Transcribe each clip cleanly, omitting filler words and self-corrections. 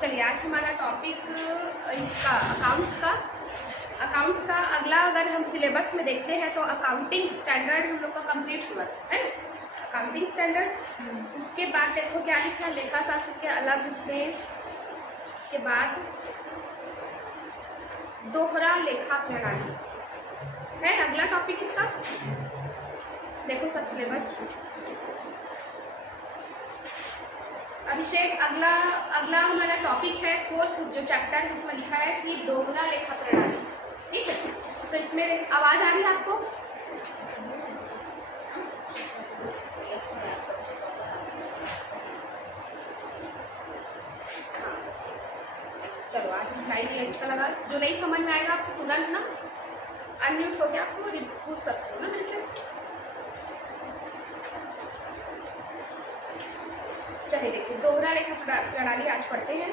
चलिए आज हमारा टॉपिक इसका अकाउंट्स का अगला अगर हम सिलेबस में देखते हैं तो अकाउंटिंग स्टैंडर्ड हम लोग का कंप्लीट हुआ है अकाउंटिंग स्टैंडर्ड। उसके बाद देखो क्या लिखा है, लेखा शास्त्र के अलग उसमें, उसके बाद दोहरा लेखा प्रणाली है अगला टॉपिक इसका। देखो सब सिलेबस। अभिषेक अगला हमारा टॉपिक है फोर्थ जो चैप्टर है, इसमें लिखा है कि दोहरा लेखा प्रणाली। ठीक है, तो इसमें आवाज़ आ रही है आपको? चलो आज हम लाइव अच्छा लगा, जो नहीं समझ में आएगा आपको तुरंत ना अनम्यूट हो गया, आपको पूछ सकते हो ना मेरे से। चलिए देखिए दोहरा लेखा प्रणाली आज पढ़ते हैं।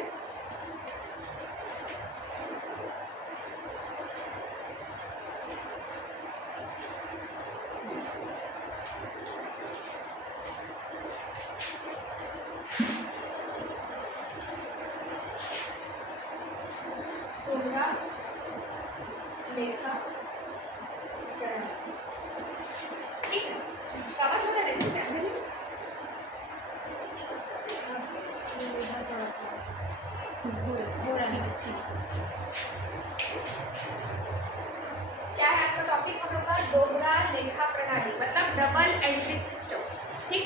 दोहरा लेखा प्रणाली, ठीक है, कवर हो गया। देखो क्या है, क्या है आज का टॉपिक हम लोग का? दोहरा लेखा प्रणाली मतलब डबल एंट्री सिस्टम। ठीक,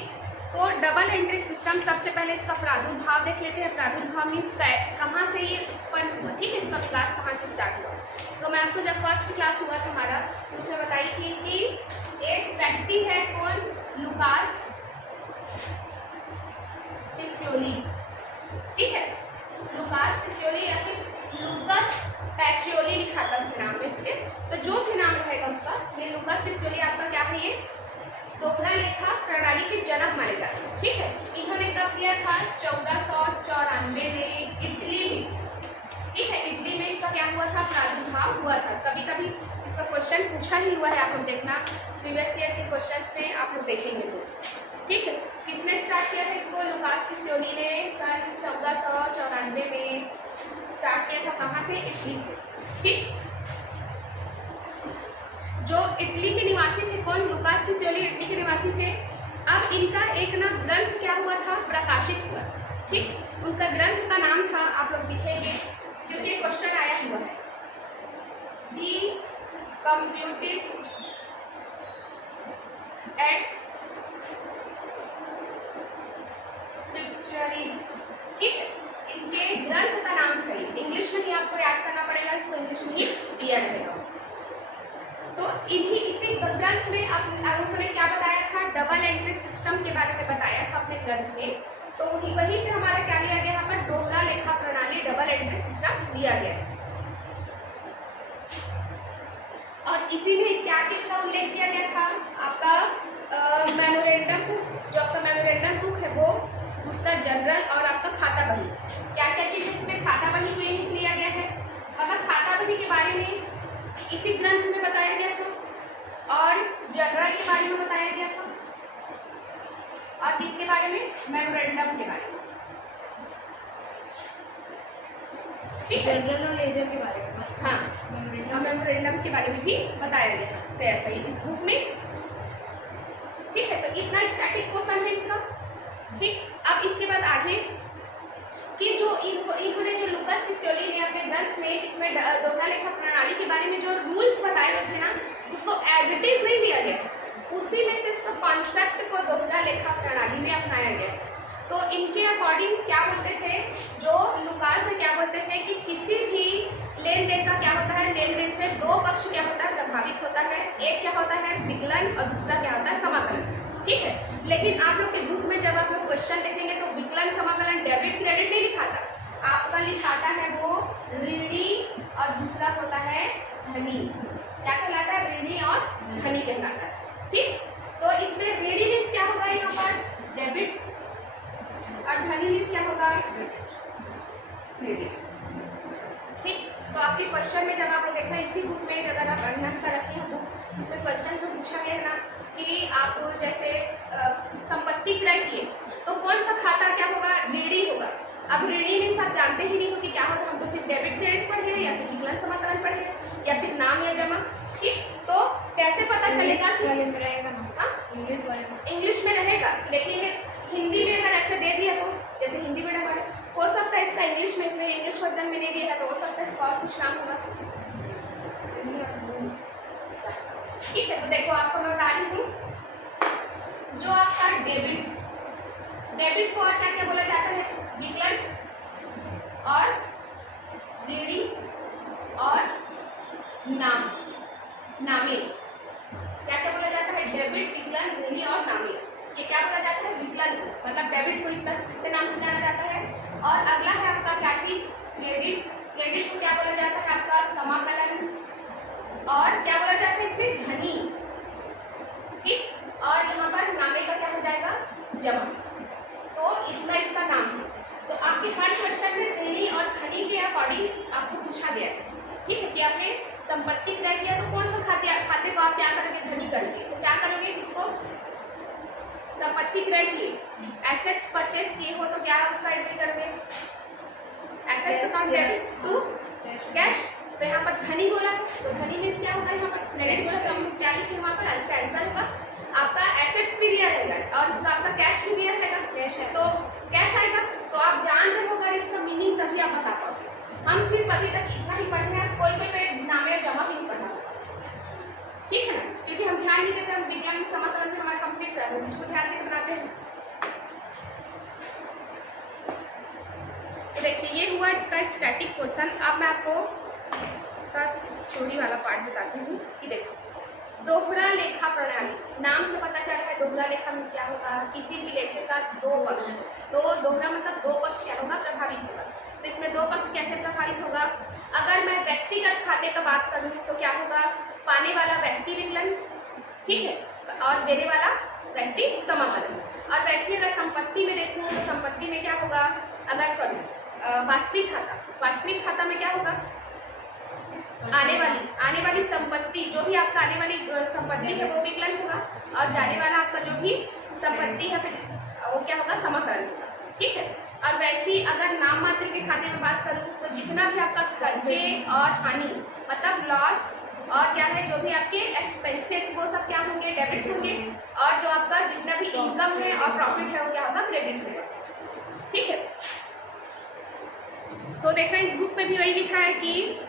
तो डबल एंट्री सिस्टम सबसे पहले इसका प्रादुर्भाव देख लेते हैं। प्रादुर्भाव मीन्स कहाँ से ये उत्पन्न हुआ। ठीक है, इसका क्लास कहाँ से स्टार्ट हुआ। तो मैं आपको जब फर्स्ट क्लास हुआ था हमारा तो उसमें बताई थी कि एक व्यक्ति है, कौन? लुकास पिसियोली। ठीक है, लुकास पिसियोली या फिर लुकस पैसियोली लिखा था उसके नाम में इसके। तो जो भी नाम रहेगा उसका, ये लुकस पिसियोली आपका क्या है, ये दोहरा लेखा प्रणाली के जनक माने जाते हैं। ठीक है, इन्होंने कब किया था? 1494 में इटली में। ठीक है, इटली में इसका क्या हुआ था? प्रादुर्भाव हुआ था। कभी कभी इसका क्वेश्चन पूछा ही हुआ है, आप लोग देखना प्रीवियस ईयर के क्वेश्चन में आप लोग देखेंगे तो। ठीक है, किसने स्टार्ट किया था इसको? लुकास पिसियोली ने सन 1494 में स्टार्ट किया था। कहाँ से? इटली से। ठीक, जो इटली के निवासी थे, कौन? लुकास पिसियोली इटली के निवासी थे। अब इनका एक ना ग्रंथ क्या हुआ था? प्रकाशित हुआ था। ठीक, उनका ग्रंथ का नाम था, आप लोग दिखेंगे क्योंकि क्वेश्चन आया हुआ है, दी कंप्यूटिस्ट एट स्क्रिप्चरीज। ठीक है, इनके ग्रंथ का नाम था, इंग्लिश में ही आपको याद करना पड़ेगा, इसको इंग्लिश में ही दिया रहेगा। तो इन्हीं इसी ग्रंथ में अब उन्होंने क्या बताया था? डबल एंट्री सिस्टम के बारे में बताया था अपने ग्रंथ में। तो वहीं से हमारा क्या लिया गया? यहाँ पर दोहरा लेखा प्रणाली डबल एंट्री सिस्टम लिया गया है। और इसी में क्या चीज का उल्लेख किया गया था? आपका मेमोरेंडम बुक, जो आपका मेमोरेंडम बुक है वो, दूसरा जनरल और आपका खाता बही। क्या क्या चीज़ इसमें खाता बही में ही लिया गया है, मतलब खाता बही के बारे में इसी ग्रंथ में बताया गया था, और जनरल के बारे में बताया गया था, और किसके बारे में? मेमोरेंडम के बारे में। ठीक है, जनरल और लेजर के बारे में बस। हाँ, मेमोरेंडम के बारे में भी बताया गया था इस बुक में। ठीक है, तो इतना स्टैटिक क्वेश्चन है इसका। ठीक, अब इसके बाद आगे कि जो इन्होंने जो लुकास पिसियोली ने अपने ग्रंथ में इसमें दोहरा लेखा प्रणाली के बारे में जो रूल्स बताए हुए थे ना, उसको एज इट इज नहीं दिया गया, उसी में से इसको कॉन्सेप्ट को दोहरा लेखा प्रणाली में अपनाया गया है। तो इनके अकॉर्डिंग क्या बोलते थे, जो लुकास है क्या बोलते थे कि किसी भी लेन देन का क्या होता है, लेन देन से दो पक्ष क्या होता है? प्रभावित होता है। एक क्या होता है? विकलन, और दूसरा क्या होता है? समाकलन। ठीक है, लेकिन आप लोग के बुक में जब आप लोग क्वेश्चन देखेंगे तो विकलन समाकलन डेबिट क्रेडिट नहीं लिखाता, आपका लिखाता है वो ऋणी और दूसरा होता है धनी। क्या कहलाता है? ऋणी और धनी कहलाता है। ठीक, तो इसमें ऋणी मीन्स क्या होगा यहाँ पर? डेबिट, और धनी मीन्स क्या होगा? क्रेडिट। ठीक, तो आपके क्वेश्चन में जब आप लोग देखना इसी बुक में अगर आप अध्ययन कर रखे हैं बुक, उसमें क्वेश्चन जो पूछा गया है ना कि आप जैसे संपत्ति क्रय किए तो कौन सा खाता क्या होगा? ऋणी होगा। अब ऋणी मीन्स आप जानते जानते ही नहीं हो कि क्या होता है, हम तो सिर्फ डेबिट क्रेडिट पढ़े हैं या फिर विकलन समाकलन पढ़े हैं या फिर नाम या जमा। ठीक, तो कैसे पता चलेगा कि रहेगा ना? हाँ, इंग्लिश वाले में इंग्लिश में रहेगा, लेकिन हिंदी में अगर ऐसे दे दिया तो जैसे हिंदी मीडियम वाले, हो सकता है इसका इंग्लिश में, इसमें इंग्लिश वर्जन में नहीं दिया है तो हो सकता है इसका और कुछ नाम होगा। ठीक है, तो देखो आपको मैं बता रही हूँ, जो आपका डेबिट, डेबिट को और क्या क्या बोला जाता है, विकलन और ऋणी और नाम, नामी, क्या क्या बोला जाता है, डेबिट, विकलन, ऋणी और नामी। ये क्या बोला जाता है, विकलन, मतलब डेबिट को इतने नाम से जाना जाता है। और अगला है आपका क्या चीज, क्रेडिट, क्रेडिट को क्या बोला जाता है आपका समाकलन, और क्या बोला जाता है इसमें, धनी। ठीक, और यहाँ पर नामे का क्या हो जाएगा, जमा। तो इतना इसका नाम है। तो आपके हर क्वेश्चन में ऋणी और धनी के अकॉर्डिंग आपको पूछा गया है। ठीक है, कि आपने संपत्ति क्रय किया तो कौन सा खाते को आप क्या करेंगे, धनी करेंगे। तो क्या करेंगे, किसको, संपत्ति क्रय की, एसेट्स परचेस किए हो तो क्या उसका एंट्री करेंगे, assets account debit to cash. तो यहाँ पर धनी बोला तो धनी मीन्स क्या होगा, यहाँ पर क्रेडिट बोला तो हम लोग क्या लिखे वहाँ पर, इसका आंसर होगा आपका एसेट्स भी दिया रहेगा और इसका आपका कैश भी दिया रहेगा, कैश है तो कैश आएगा। तो आप जान रहे हो अगर इसका मीनिंग तभी आप बता पाओगे। हम सिर्फ अभी तक इतना ही पढ़े हैं, कोई कोई नामे जमा भी नहीं पढ़ा, ठीक है ना, क्योंकि हम ध्यान नहीं देते, हम विज्ञान समाकलन में हमारा कंप्लीट कर रहे हैं, उसको ध्यान देकर बनाते हैं। तो देखिए ये हुआ इसका स्टैटिक क्वेश्चन। अब मैं आपको इसका थ्योरी वाला पार्ट बताती हूँ कि देखो, दोहरा लेखा प्रणाली, नाम से पता चल रहा है दोहरा लेखा मीन्स क्या होगा, किसी भी लेखे का दो पक्ष, दो दोहरा मतलब दो पक्ष क्या होगा, प्रभावित होगा। तो इसमें दो पक्ष कैसे प्रभावित होगा, अगर मैं व्यक्तिगत खाते का बात करूँ तो क्या होगा, पाने वाला व्यक्ति विकलन, ठीक है, और देने वाला व्यक्ति समाकलन। और वैसे अगर संपत्ति में देखूँ तो संपत्ति में क्या होगा, अगर वास्तविक खाता में क्या होगा, आने वाली संपत्ति, जो भी आपका आने वाली संपत्ति है वो विकलन होगा, और जाने वाला आपका जो भी संपत्ति है फिर वो क्या होगा, समाकलन होगा। ठीक है, और वैसी अगर नाम मात्र के खाते में बात करूँ तो जितना भी आपका खर्चे और हानि मतलब लॉस और क्या है, जो भी आपके एक्सपेंसेस वो सब क्या होंगे, डेबिट होंगे, और जो आपका जितना भी इनकम है और प्रॉफिट है वो क्या होगा, क्रेडिट होगा। ठीक है, तो देखना इस बुक में भी वही लिखा है कि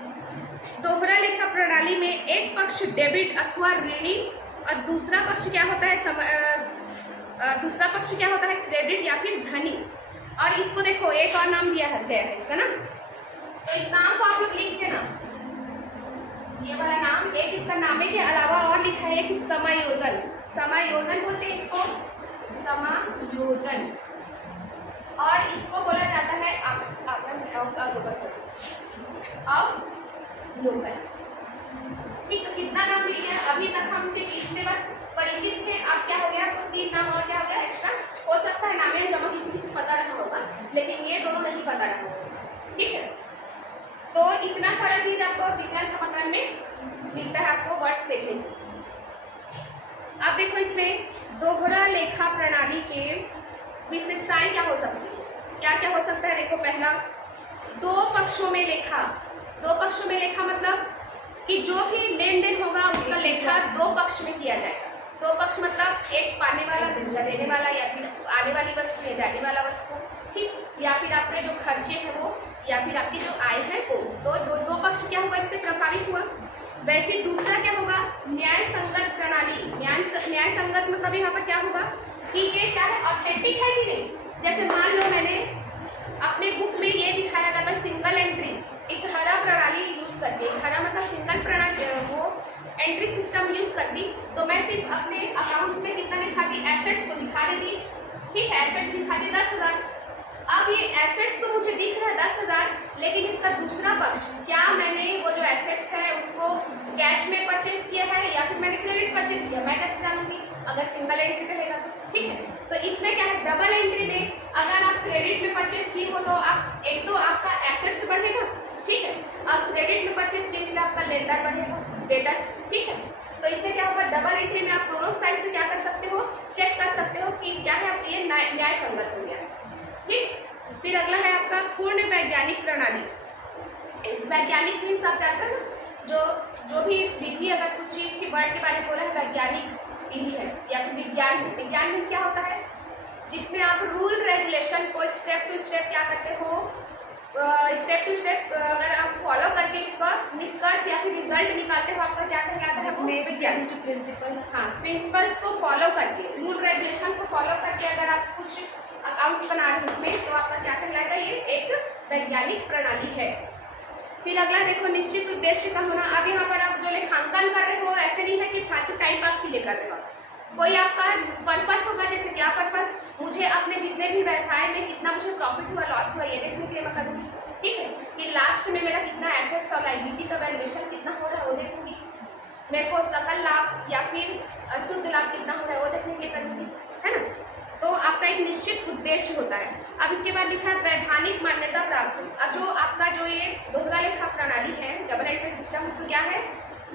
दोहरा लेखा प्रणाली में एक पक्ष डेबिट अथवा ऋणी और दूसरा पक्ष क्या होता है क्रेडिट या फिर धनी। और इसको देखो एक और नाम दिया गया है इसका ना, तो इस नाम को आप लोग लिख देना, ये वाला नाम, एक इसका नामे के अलावा और लिखा है कि समायोजन, समायोजन बोलते हैं इसको, समायोजन, और इसको बोला जाता है अवलोकन। ठीक, तो कितना नाम लिया है, अभी तक हम सिर्फ इससे बस परिचित थे, अब क्या हो गया, तो 3 नाम और क्या हो गया एक्स्ट्रा। हो सकता है नामे जमा किसी को पता रहा होगा, लेकिन ये दोनों नहीं पता रहा होगा। ठीक है, तो इतना सारा चीज आपको विज्ञान समाकलन में मिलता है, आपको वर्ड्स देखेंगे। अब देखो इसमें दोहरा लेखा प्रणाली के विशेषताएं क्या हो सकती है, क्या क्या हो सकता है। देखो पहला, दो पक्षों में लेखा, दो पक्षों में लेखा मतलब कि जो भी लेन देन होगा उसका लेखा दो पक्ष में किया जाएगा। दो पक्ष मतलब एक पाने वाला दूसरा देने वाला, या फिर आने वाली वस्तु या जाने वाला वस्तु, ठीक, या फिर आपके जो खर्चे हैं वो, या फिर आपकी जो आय है वो, तो दो पक्ष क्या होगा, इससे प्रभावित हुआ। वैसे दूसरा क्या होगा, न्याय संगत प्रणाली, न्याय संगत मतलब यहाँ पर क्या होगा कि ये क्या है, ऑथेंटिक है कि नहीं। जैसे मान लो मैंने अपने बुक में ये दिखाया, अगर मैं सिंगल एंट्री एक हरा प्रणाली यूज करके, हरा मतलब सिंगल प्रणाली वो एंट्री सिस्टम यूज कर दी, तो मैं सिर्फ अपने अकाउंट्स में कितना दिखाती, एसेट्स को दिखा देती। ठीक है, एसेट्स दिखा दी 10,000। अब ये एसेट्स तो मुझे दिख रहा है 10,000, लेकिन इसका दूसरा पक्ष, क्या मैंने वो जो एसेट्स है उसको कैश में परचेस किया है या फिर मैंने क्रेडिट परचेस किया, मैं कैसे जानूंगी अगर सिंगल एंट्री रहेगा तो। ठीक है, तो इसमें क्या है, डबल एंट्री में अगर आप क्रेडिट में परचेस किए हो तो आप एक तो आपका एसेट्स बढ़ेगा, ठीक है, अब क्रेडिट में परचेस किए इसलिए आपका लेनदार बढ़ेगा, डेटर्स। ठीक है, तो इससे क्या होगा, डबल एंट्री में आप दोनों साइड से क्या कर सकते हो, चेक कर सकते हो कि क्या है आपके ये न्याय संगत हो गया। ठीक, फिर अगला है आपका पूर्ण वैज्ञानिक प्रणाली। वैज्ञानिक मीन्स आप जानते हैं ना, जो भी विधि, अगर कुछ चीज़ की वर्ड के बारे में बोला है वैज्ञानिक विधि है या फिर विज्ञान है। विज्ञान मीन्स क्या होता है, जिसमें आप रूल रेगुलेशन को स्टेप टू स्टेप क्या करते हो, स्टेप टू स्टेप अगर आप फॉलो करके इसका निष्कर्ष या फिर रिजल्ट निकालते हो, आपका क्या कहलाता है, वो विज्ञान प्रिंसिपल। हाँ, प्रिंसिपल्स को फॉलो करके, रूल रेगुलेशन को फॉलो करके अगर आप कुछ अकाउंट्स बना रहे हो उसमें, तो आपका क्या कहलाएगा, ये एक वैज्ञानिक प्रणाली है। फिर अगला देखो, निश्चित उद्देश्य का होना। अब यहाँ पर आप जो लेखांकन कर रहे हो, ऐसे नहीं है कि फालतू टाइम पास के लिए कर रहे हो, कोई आपका पर्पस होगा। जैसे क्या पर्पस, मुझे अपने जितने भी व्यवसाय में कितना मुझे प्रॉफिट हुआ, लॉस हुआ, ये देखने के लिए मैं करूँगी। ठीक है, कि लास्ट में मेरा कितना एसेट्स और लायबिलिटी का वैल्यूएशन कितना हो रहा है वो देखूंगी। मेरे को सकल लाभ या फिर शुद्ध लाभ कितना हो रहा है वो देखने के लिए करूँगी, है ना। तो आपका एक निश्चित उद्देश्य होता है। अब इसके बाद लिखा है वैधानिक मान्यता प्राप्त। अब जो आपका जो ये दोहरा लेखा प्रणाली है, डबल एंट्री सिस्टम, उसको क्या है,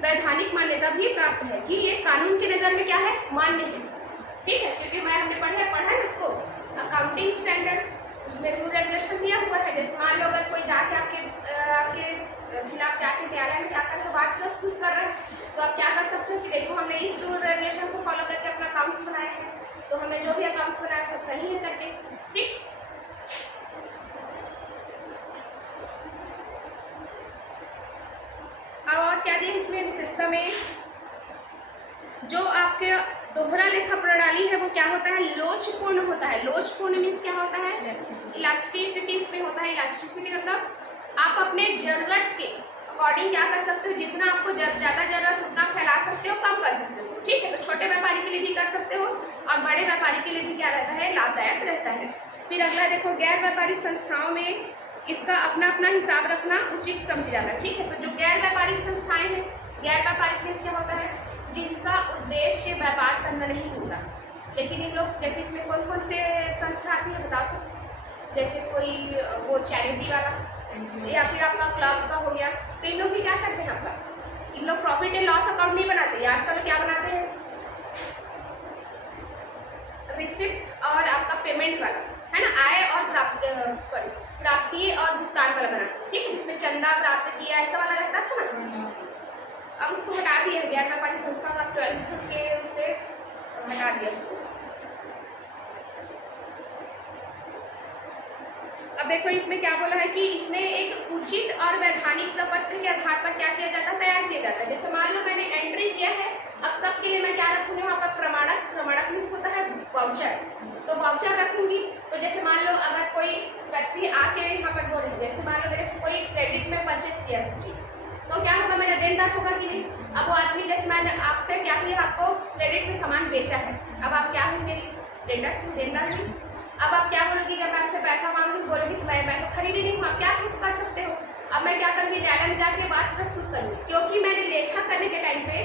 वैधानिक मान्यता भी प्राप्त है कि ये कानून की नज़र में क्या है, मान्य है। ठीक है, क्योंकि मैं हमने पढ़ा है ना उसको, अकाउंटिंग स्टैंडर्ड, उसमें रूल रेगुलेशन दिया हुआ है। जैसे मान लो अगर कोई जाके आपके खिलाफ जाके न्यायालय में क्या कर बात प्रस्तुत कर रहे हैं, तो आप क्या कर सकते हो कि देखो हमने इस रूल रेगुलेशन को फॉलो करके अपना अकाउंट्स बनाए हैं, तो हमने जो भी अकाउंट्स बनाए सब सही है करके। ठीक, अब और क्या दिया इसमें विशेषता में, जो आपके दोहरा लेखा प्रणाली है वो क्या होता है, लोचपूर्ण होता है। लोचपूर्ण मीन्स क्या होता है, इलास्टिसिटी इसमें होता है। इलास्टिसिटी मतलब आप अपने जरूरत के अकॉर्डिंग क्या कर सकते हो, जितना आपको ज़्यादा जरूरत उतना फैला सकते हो, कम कर सकते हो। ठीक है, तो छोटे व्यापारी के लिए भी कर सकते हो और बड़े व्यापारी के लिए भी क्या रहता है, लाभदायक रहता है। फिर अगला देखो, गैर व्यापारिक संस्थाओं में इसका अपना अपना हिसाब रखना उचित समझा जाता है। ठीक है, तो जो गैर व्यापारिक संस्थाएं हैं, गैर व्यापारिक मीन्स क्या होता है, जिनका उद्देश्य व्यापार करना नहीं होता, लेकिन इन लोग, जैसे इसमें कौन कौन से संस्था आती है बताओ तो, जैसे कोई वो चैरिटी वाला या फिर आपका क्लब का हो गया, तो इन लोग भी क्या करते हैं, आपका इन लोग प्रॉफिट एंड लॉस अकाउंट नहीं बनाते, आजकल क्या बनाते हैं, रिसिप्ट और आपका पेमेंट वाला, है ना, आय और प्राप्ति और भुगतान वाला बनाते हैं। ठीक है, जिसमें चंदा प्राप्त किया ऐसा वाला रहता था ना, अब उसको हटा दिया है। गैर व्यापारिक संस्था का 12th के उससे हटा दिया उसको। अब देखो इसमें क्या बोला है कि इसमें एक उचित और वैधानिक प्रपत्र के आधार पर क्या किया जाता है, तैयार किया जाता है। जैसे मान लो मैंने एंट्री किया है, अब सबके लिए मैं क्या रखूँगी, वहाँ पर प्रमाणक, प्रमाणक मीन्स होता है वाउचर, तो वाउचर रखूँगी। तो जैसे मान लो अगर कोई व्यक्ति आके यहाँ पर बोले, जैसे मान लो मेरे से कोई क्रेडिट में परचेस किया जी, तो क्या होगा, मेरा देनदार होगा कि नहीं। अब वो आदमी, जैसे मैंने आपसे क्या किया, आपको क्रेडिट में सामान बेचा है, अब आप क्या हुई, मेरी क्रेडिटर्स में देनदार हुई। अब आप क्या बोलोगी, जब मैं आपसे पैसा मांगूंगी बोलोगी कि मैं तो खरीदी नहीं हूँ, आप क्या प्रूफ कर सकते हो। अब मैं क्या करूँगी, न्यायालय में जाके बात प्रस्तुत करूँगी, क्योंकि मैंने लेखा करने के टाइम पे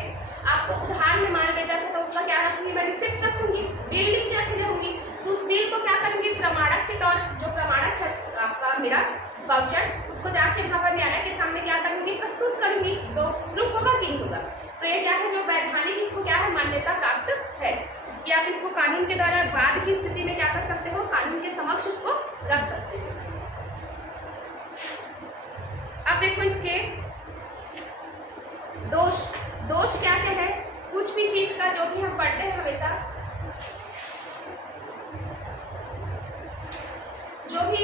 आपको उधार में माल बेचा था, तो उसका क्या रखूँगी, मैं रिसिप्ट रखूँगी, बिल लिख के रख रहूँगी। तो उस बिल को क्या करूँगी, प्रमाणक के तौर, जो प्रमाणक है आपका मेरा वाउचर, उसको जाके वहाँ पर न्यायालय के सामने क्या करूँगी, प्रस्तुत करूँगी, तो प्रूफ होगा कि नहीं होगा। तो ये क्या है, जो वैधानिक, इसको क्या है, मान्यता प्राप्त है कि आप इसको कानून के द्वारा बाद की स्थिति में क्या कर सकते हो, कानून के समक्ष उसको रख सकते हो। अब देखो इसके दोष, दोष क्या क्या है, कुछ भी चीज का जो भी हम पढ़ते हैं हमेशा, जो भी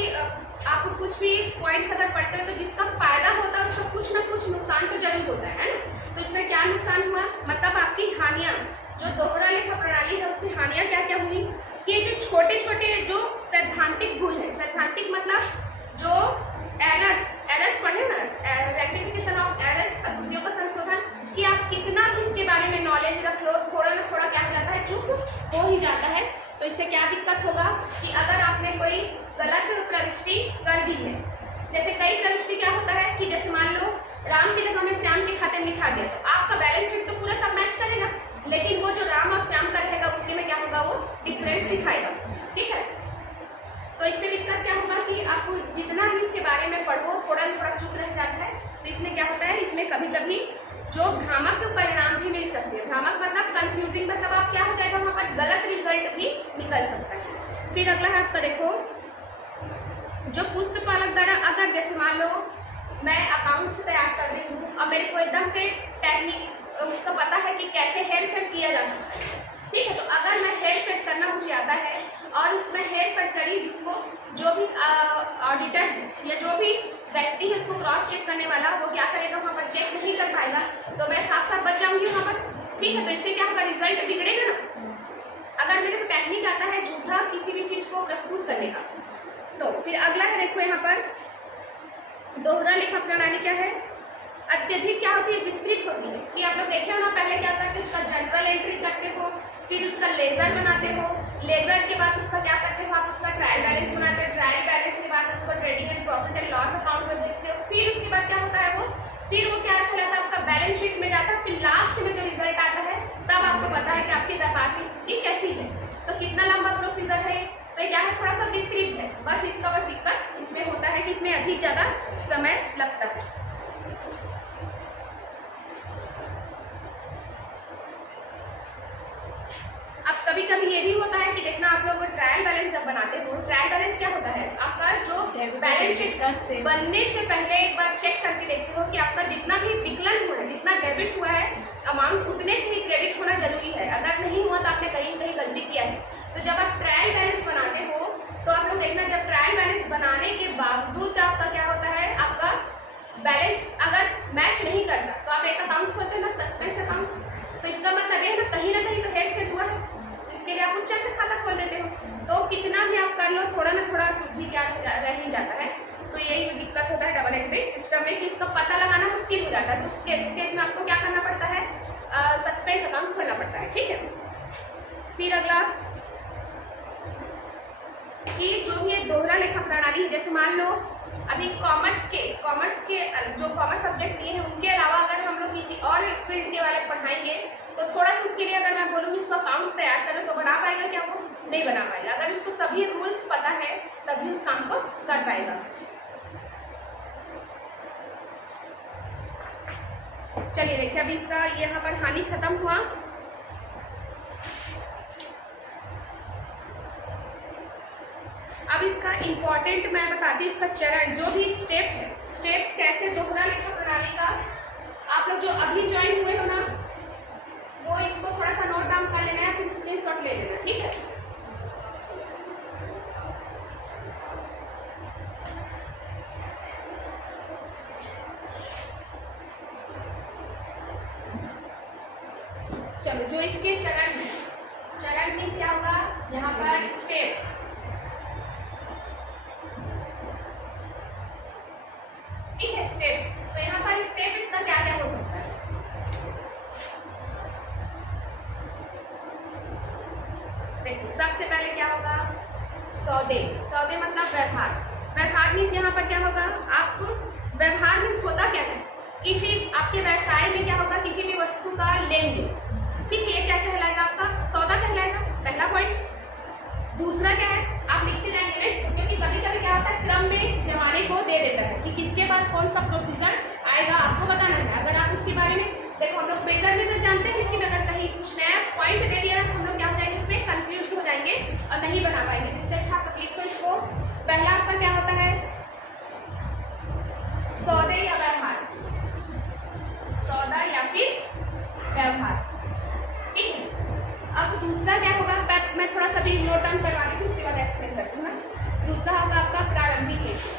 आप कुछ भी पॉइंट्स अगर पढ़ते हो तो जिसका फायदा होता है उसका कुछ ना कुछ नुकसान तो जरूर होता है ना। तो इसमें क्या नुकसान हुआ, मतलब आपकी हानियां, जो दोहरा लेखा प्रणाली है उससे हानियां क्या क्या हुई, कि जो छोटे छोटे जो सैद्धांतिक भूल है, सैद्धांतिक मतलब जो एरर्स पढ़े ना, रेक्टिफिकेशन ऑफ एरर्स, अशुद्धियों का संशोधन, कि आप कितना भी इसके बारे में नॉलेज रख लो, थोड़ा ना थोड़ा क्या हो जाता है, चूक हो ही जाता है। तो इससे क्या दिक्कत होगा कि अगर आपने कोई गलत प्रविष्टि कर दी है, जैसे कई प्रविष्टि क्या होता है कि जैसे मान लो राम की जगह में श्याम के खाते में लिखा गया, तो आपका बैलेंस शीट तो पूरा सब मैच करेगा, लेकिन वो जो राम और श्याम का रहेगा उसके में क्या होगा, वो डिफरेंस दिखाएगा। ठीक है, तो इससे दिक्कत क्या होगा कि आपको जितना भी इसके बारे में पढ़ो थोड़ा ना थोड़ा चूक रह जाता है। तो इसमें क्या होता है, इसमें कभी कभी जो भ्रामक परिणाम भी मिल सकते हैं। भ्रामक मतलब कंफ्यूजिंग, मतलब आप क्या हो जाएगा, वहाँ पर गलत रिजल्ट भी निकल सकता है। फिर अगला है आपका देखो, जो पुस्तपालक द्वारा, अगर जैसे मान लो मैं अकाउंट्स तैयार कर रही हूँ और मेरे को एकदम से टेक्निक उसका पता है कि कैसे हेर फेर किया जा सकता है, ठीक है, तो अगर मैं हेर फेर करना मुझे आता है और उसमें हेर फेर करी, जिसको जो भी ऑडिटर या जो भी व्यक्ति है उसको क्रॉस चेक करने वाला, वो क्या करेगा, वहाँ पर चेक नहीं कर पाएगा, तो मैं साथ साथ बच जाऊँगी वहाँ पर, ठीक है। तो इससे क्या होगा, रिजल्ट बिगड़ेगा ना। अगर मेरे को टेक्निक आता है झूठा किसी भी चीज़ को प्रस्तुत करने का। तो फिर अगला है, देखो यहाँ पर दोहरा लेखा प्रणाली क्या है, अत्यधिक क्या होती है, विस्तृत होती है। कि आप लोग देखे हो ना, पहले क्या करते हो, उसका जनरल एंट्री करते हो, फिर उसका लेजर बनाते हो, लेजर के बाद उसका क्या करते हो, आप उसका ट्रायल बैलेंस बनाते हो, ट्रायल बैलेंस के बाद उसको trading and profit and loss account में भेजते हो, फिर उसके बाद क्या होता है, फिर वो क्या कहलाता है, आपका बैलेंस शीट में जाता है, फिर लास्ट में जो रिजल्ट आता है तब आपको पता है कि आपके व्यापार की स्थिति कैसी है। तो कितना लंबा प्रोसीजर है, तो ये क्या है, थोड़ा सा विस्तृत है, बस इसका बस दिक्कत इसमें होता है कि इसमें अधिक ज़्यादा समय लगता है। अब कभी कभी ये भी होता है कि देखना, आप लोग ट्रायल बैलेंस जब बनाते हो, ट्रायल बैलेंस क्या होता है, आपका जो बैलेंस शीट बनने से पहले एक बार चेक करके देखते हो कि आपका जितना भी विकलन हुआ है, जितना डेबिट हुआ है अमाउंट, उतने से ही क्रेडिट होना जरूरी है। अगर नहीं हुआ तो आपने कहीं कहीं गलती किया है। तो जब आप ट्रायल बैलेंस बनाते हो तो आप लोग देखना, जब ट्रायल बैलेंस बनाने के बावजूद आपका क्या होता है, आपका बैलेंस अगर मैच नहीं करता तो आप एक अकाउंट खोलते हो ना, सस्पेंस अकाउंट, तो इसका मतलब ये है ना, कहीं ना कहीं तो हेर फेर हुआ है, इसके लिए आप चक्र खाता खोल देते हो। तो कितना भी आप कर लो, थोड़ा ना थोड़ा शुद्धि क्या रह ही जाता है। तो यही दिक्कत होता है डबल एंट्री सिस्टम में, कि उसका पता लगाना मुश्किल हो जाता है। तो उस केस में आपको क्या करना पड़ता है, सस्पेंस अकाउंट खोलना पड़ता है, ठीक है। फिर अगला कि जो भी एक दोहरा लेखा प्रणाली है, जैसे मान लो अभी कॉमर्स के जो कॉमर्स सब्जेक्ट लिए हैं उनके अलावा अगर हम लोग किसी और फील्ड के बारे में पढ़ाएंगे तो थोड़ा सा उसके लिए अगर मैं बोलूँगी इसको अकाउंट्स तैयार करो तो बना पाएगा क्या, वो नहीं बना पाएगा। अगर उसको सभी रूल्स पता है तभी उस काम को कर पाएगा। चलिए देखिए, अभी इसका यहाँ पर हानि खत्म हुआ। अब इसका इम्पॉर्टेंट मैं बताती हूँ, इसका चरण जो भी स्टेप है, स्टेप कैसे दोहरा लेखा प्रणाली का आप लोग जो अभी ज्वाइन हुए हो ना, वो इसको थोड़ा सा नोट डाउन कर लेना है, फिर स्क्रीनशॉट ले लेना, ठीक है। चलो, जो इसके चरण है, चरण मीन्स क्या होगा, यहाँ पर स्टेप, ठीक है, स्टेप। तो यहाँ पर स्टेप इसका क्या क्या हो सकता है, देखो सबसे पहले क्या होगा, सौदे मतलब व्यवहार। व्यवहार मीन्स यहाँ पर क्या होगा, आप व्यवहार मीन्स होता क्या है, किसी आपके व्यवसाय में क्या होगा, किसी भी वस्तु का लेन देन, ठीक है, ये क्या कहलाएगा, आपका सौदा कहलाएगा, पहला पॉइंट। दूसरा क्या है, आप लिखते जाएंगे ना, क्योंकि कभी कभी क्या होता है क्रम में जमाने को दे देता है कि किसके बाद कौन सा प्रोसीजर आएगा, आपको बताना है। अगर आप उसके बारे में देखो, हम लोग मेजर जानते हैं, लेकिन अगर कहीं कुछ नया पॉइंट दे दिया तो हम लोग क्या हो जाएंगे, इसमें कंफ्यूज हो जाएंगे और नहीं बना पाएंगे। जिससे अच्छा आप लिखो इसको। पहला आपका क्या होता है, सौदे या व्यवहार, सौदा या फिर व्यवहार, ठीक है। अब दूसरा क्या होगा, मैं थोड़ा सा भी नोट डाउन करवा देती हूँ, उसके बाद एक्सप्लेन करती हूँ ना। दूसरा होगा आपका प्रारंभिक लेखा,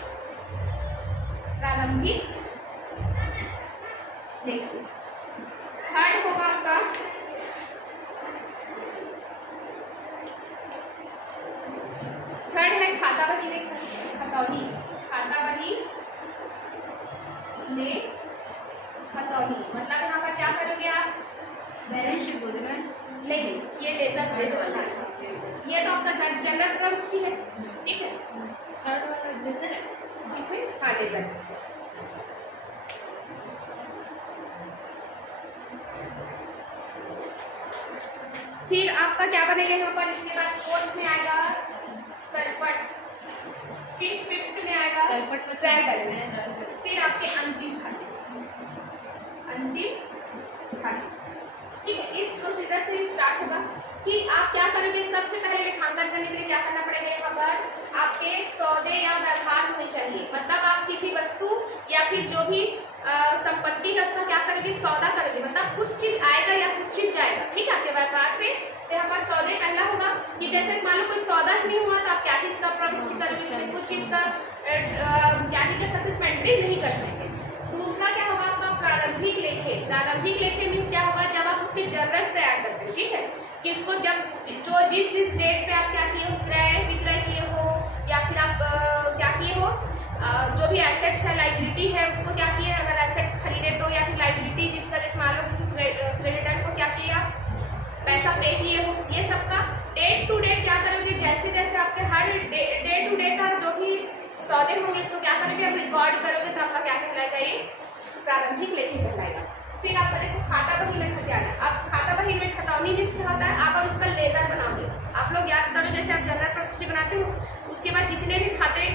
प्रारंभिक लेखा। थर्ड होगा आपका खाता बही में खतौनी, खाता बही में खतौनी मतलब यहाँ पर क्या करोगे आप, बैलेंस शीट बोल रहे हैं, नहीं ये लेजर वाला है, ये तो आपका जनरल प्रॉपर्टी है, ठीक है। थर्ड वाला लेजर इसमें, हाँ लेजर। फिर आपका क्या बनेगा यहाँ पर, इसके बाद फोर्थ में आएगा तलपट, फिर फिफ्थ में आएगा ट्रायल बैलेंस, फिर आपके अंतिम खाते, ठीक है। इस प्रोसीजर से स्टार्ट होगा कि आप क्या करोगे, सबसे पहले रेखांकन करने के लिए क्या करना पड़ेगा, यहाँ पर आपके सौदे या व्यवहार करेंगे, मतलब आप किसी वस्तु या फिर जो भी संपत्ति है उसका क्या करेंगे, सौदा करेंगे, मतलब कुछ चीज आएगा या कुछ चीज जाएगा, ठीक है, आपके व्यापार से। तो यहाँ पर सौदे पहला होगा कि जैसे मान लो कोई सौदा ही नहीं हुआ तो आप क्या चीज का प्रविष्टि करोगे, इसमें कुछ चीज का क्या नहीं कर सकते, उसमें एंट्री नहीं कर सकते। दूसरा क्या होगा आपका प्रारंभिक लेखे। प्रारंभिक लेखे मीन्स क्या होगा, जब आप उसकी जरूरत तैयार करते हैं, ठीक है, कि उसको जब जो जिस डेट पे आप क्या किए हो, क्रय विक्रय किए हो या फिर आप क्या किए हो, जो भी एसेट्स है, लाइबिलिटी है, उसको क्या किए, अगर एसेट्स खरीदे तो, या फिर लाइबिलिटी जिसका जैसे मान लो किसी क्रेडिटर को क्या किया, पैसा पे किए हो, ये सबका डेट टू डेट क्या करोगे, जैसे जैसे आपके हर डे टू डे का जो भी सौदे होंगे इसको क्या करोगे, आप रिकॉर्ड करोगे तो आपका क्या कहलाएगा, ये प्रारंभिक लेखे कहलाएगा। फिर आप देखो खाता बही में खतियाना। अब खाता बही में खतौनी मीन्स क्या होता है, आप अब इसका लेजर बनाओगे। आप लोग याद करो, जैसे आप जनरल प्रविष्टि बनाते हो, उसके बाद जितने भी खाते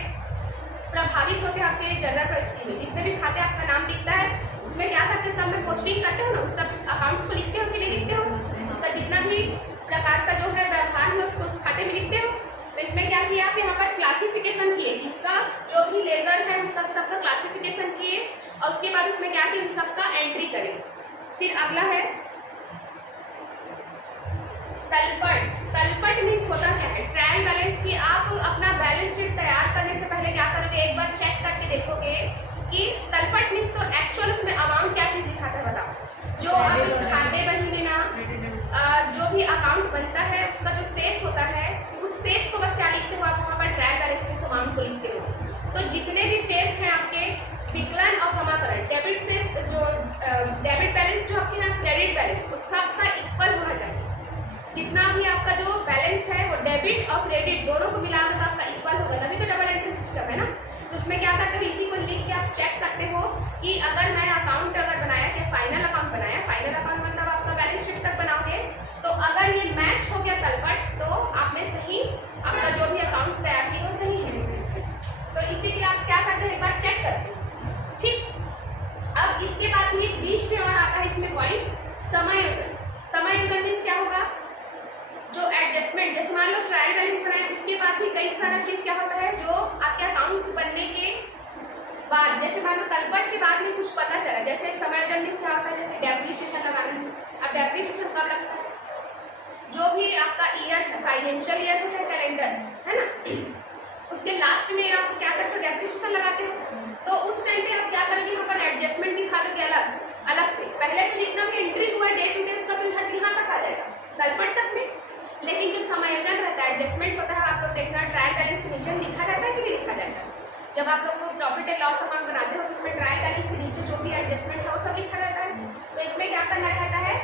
प्रभावित होते हैं आपके जनरल प्रविष्टि में, जितने भी खाते आपका नाम दिखता है उसमें क्या करते हैं, सब में पोस्टिंग करते हो ना, उस सब अकाउंट्स को लिखते हो कि नहीं लिखते हो, उसका जितना भी प्रकार का जो है व्यवहार है उसको उस खाते में लिखते हो। तो इसमें क्या किया, आप यहाँ पर क्लासिफिकेशन किए, इसका जो भी लेजर है उसका सबका क्लासिफिकेशन किए, और उसके बाद उसमें क्या किया, इन सबका एंट्री करें। फिर अगला है तलपट। तलपट मीन्स होता क्या है, ट्रायल बैलेंस की। आप अपना बैलेंस शीट तैयार करने से पहले क्या करोगे, एक बार चेक करके देखोगे कि तलपट मीन्स तो एक्चुअल उसमें अमाउंट क्या चीज़ लिखा था, बताओ। जो आप इस खाते बही में ना जो भी अकाउंट बनता है उसका जो शेष होता है, उस शेष को बस क्या लिखते हो आप वहाँ पर, ट्रायल बैलेंस में उस अमाउंट को लिखते हो। तो जितने भी शेष हैं आपके विकलन और समाकरण, डेबिट शेष जो डेबिट बैलेंस जो आपके यहाँ क्रेडिट बैलेंस, वो सबका इक्वल होना चाहिए। जितना भी आपका जो बैलेंस है वो डेबिट और क्रेडिट दोनों को मिला तो आपका इक्वल होगा, तभी तो डबल एंट्री सिस्टम है ना। तो उसमें क्या करते हो, इसी को लिख के आप चेक करते हो कि अगर मैं अकाउंट अगर बनाया कि फाइनल अकाउंट बनाया, फाइनल अकाउंट मतलब आपका बैलेंस शीट तक बनाओगे, तो अगर ये मैच हो गया तलपट तो आपने सही, आपका जो भी अकाउंट्स तैयार किए वो सही है। तो इसी के लिए आप क्या करते हो, एक बार चेक करते हो, ठीक। अब इसके बाद में बीच में और आता है इसमें पॉइंट समायोजन। समायोजन मीन्स क्या होगा, जो एडजस्टमेंट, जैसे मान लो ट्रायल बैलेंस बनाए उसके बाद भी कई सारा चीज़ क्या होता है जो आपके अकाउंट्स बनने के बाद, जैसे मान लो तलपट के बाद में कुछ पता चला, जैसे समायोजन मीन्स क्या होता है, जैसे डेप्रिसिएशन लगाना है। अब डेप्रिसिएशन कब लगता है, जो भी आपका ईयर है, फाइनेंशियल ईयर हो चाहे कैलेंडर है ना, उसके लास्ट में आप क्या करते हो, डेप्रिसिएशन लगाते हो। तो उस टाइम पे आप क्या करोगे, यहाँ पर एडजस्टमेंट दिखा दोगे अलग अलग से। पहले तो जितना भी एंट्री हुआ डे टू डे उसका तो यहाँ तक आ जाएगा तलपट तक में, लेकिन जो समायोजन रहता है, एडजस्टमेंट होता है, आप लोग देखना ट्रायल बैलेंस के नीचे लिखा रहता है कि नहीं लिखा जाता है। जब आप लोग को प्रॉफिट एंड लॉस अकाउंट बनाते हो तो उसमें ट्रायल बैलेंस के नीचे जो भी एडजस्टमेंट है वो सब लिखा रहता है। तो इसमें क्या करना रहता है,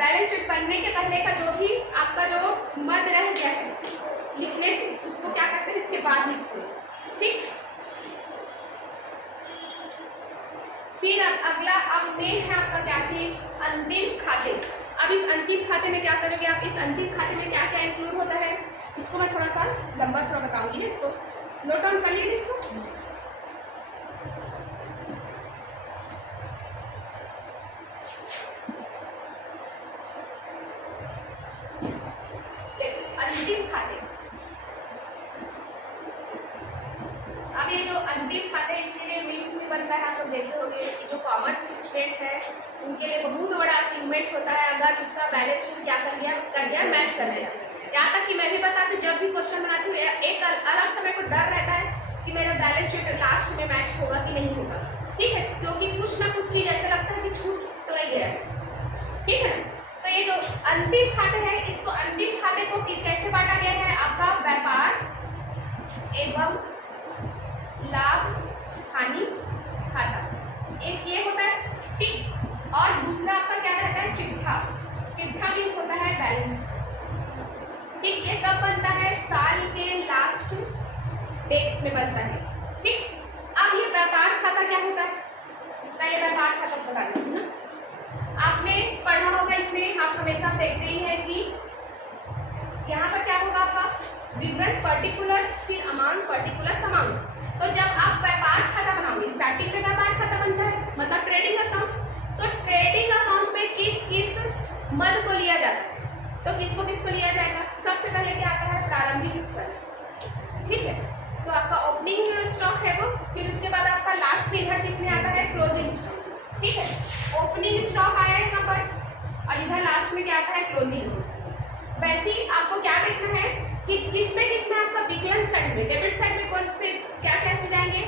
बैलेंस शीट बनने के पहले का जो भी आपका जो मद रह गया है लिखने से, उसको क्या करते हैं इसके बाद लिखते हैं, ठीक। फिर अब अगला, अब मेन है आपका क्या चीज, अंतिम खाते। अब इस अंतिम खाते में क्या करोगे आप, इस अंतिम खाते में क्या क्या इंक्लूड होता है, इसको मैं थोड़ा सा लंबा थोड़ा बताऊंगी ना, इसको नोट डाउन कर लीजिए इसको। अंतिम खाते, अब ये जो अंतिम खाते इसके लिए मीन्स में बनता है, आप लोग देखे होंगे कि जो कॉमर्स की स्टूडेंट है उनके लिए बहुत बड़ा अचीवमेंट होता है अगर उसका बैलेंस शीट क्या कर दिया मैच कर दिया। यहाँ तक कि मैं भी बता दूँ, जब भी क्वेश्चन बनाती हूँ एक अलग समय को डर रहता है कि मेरा बैलेंस शीट लास्ट में मैच होगा कि नहीं होगा, ठीक है, क्योंकि कुछ ना कुछ चीज़ ऐसा लगता है कि छूट तो नहीं गया है, ठीक है। तो ये जो अंतिम खाते हैं, इसको अंतिम खाते को कैसे बांटा गया है, आपका व्यापार एवं लाभ हानि खाता, एक ये होता है, ठीक। और दूसरा आपका क्या रहता है, चिट्ठा। चिट्ठा मीन्स होता है बैलेंस, ठीक। ये कब बनता है, साल के लास्ट डेट में बनता है, ठीक। अब ये व्यापार खाता क्या होता है, पहले व्यापार खाता बता देती हूँ ना। आपने पढ़ा होगा, इसमें आप हमेशा देखते ही है कि यहाँ पर क्या होगा आपका विवरण पर्टिकुलर्स, फिर अमाउंट, पर्टिकुलर्स अमाउंट। तो जब आप व्यापार खाता बनाओगे, स्टार्टिंग में व्यापार खाता बनता है मतलब ट्रेडिंग अकाउंट, तो ट्रेडिंग अकाउंट में किस किस मद को लिया जाता है, तो किसको लिया जाएगा, सबसे पहले क्या आता है प्रारंभिक स्तर, ठीक है। तो आपका ओपनिंग स्टॉक फिर उसके बाद आपका लास्ट में इधर किसमें आता है, क्लोजिंग स्टॉक, ठीक है। ओपनिंग स्टॉक आया है यहाँ पर, और इधर लास्ट में क्या आता है, क्लोजिंग। वैसे ही आपको क्या देखना है कि किसमें आपका विकलन साइड में, डेबिट साइड में कौन से क्या क्या चीज आएंगे,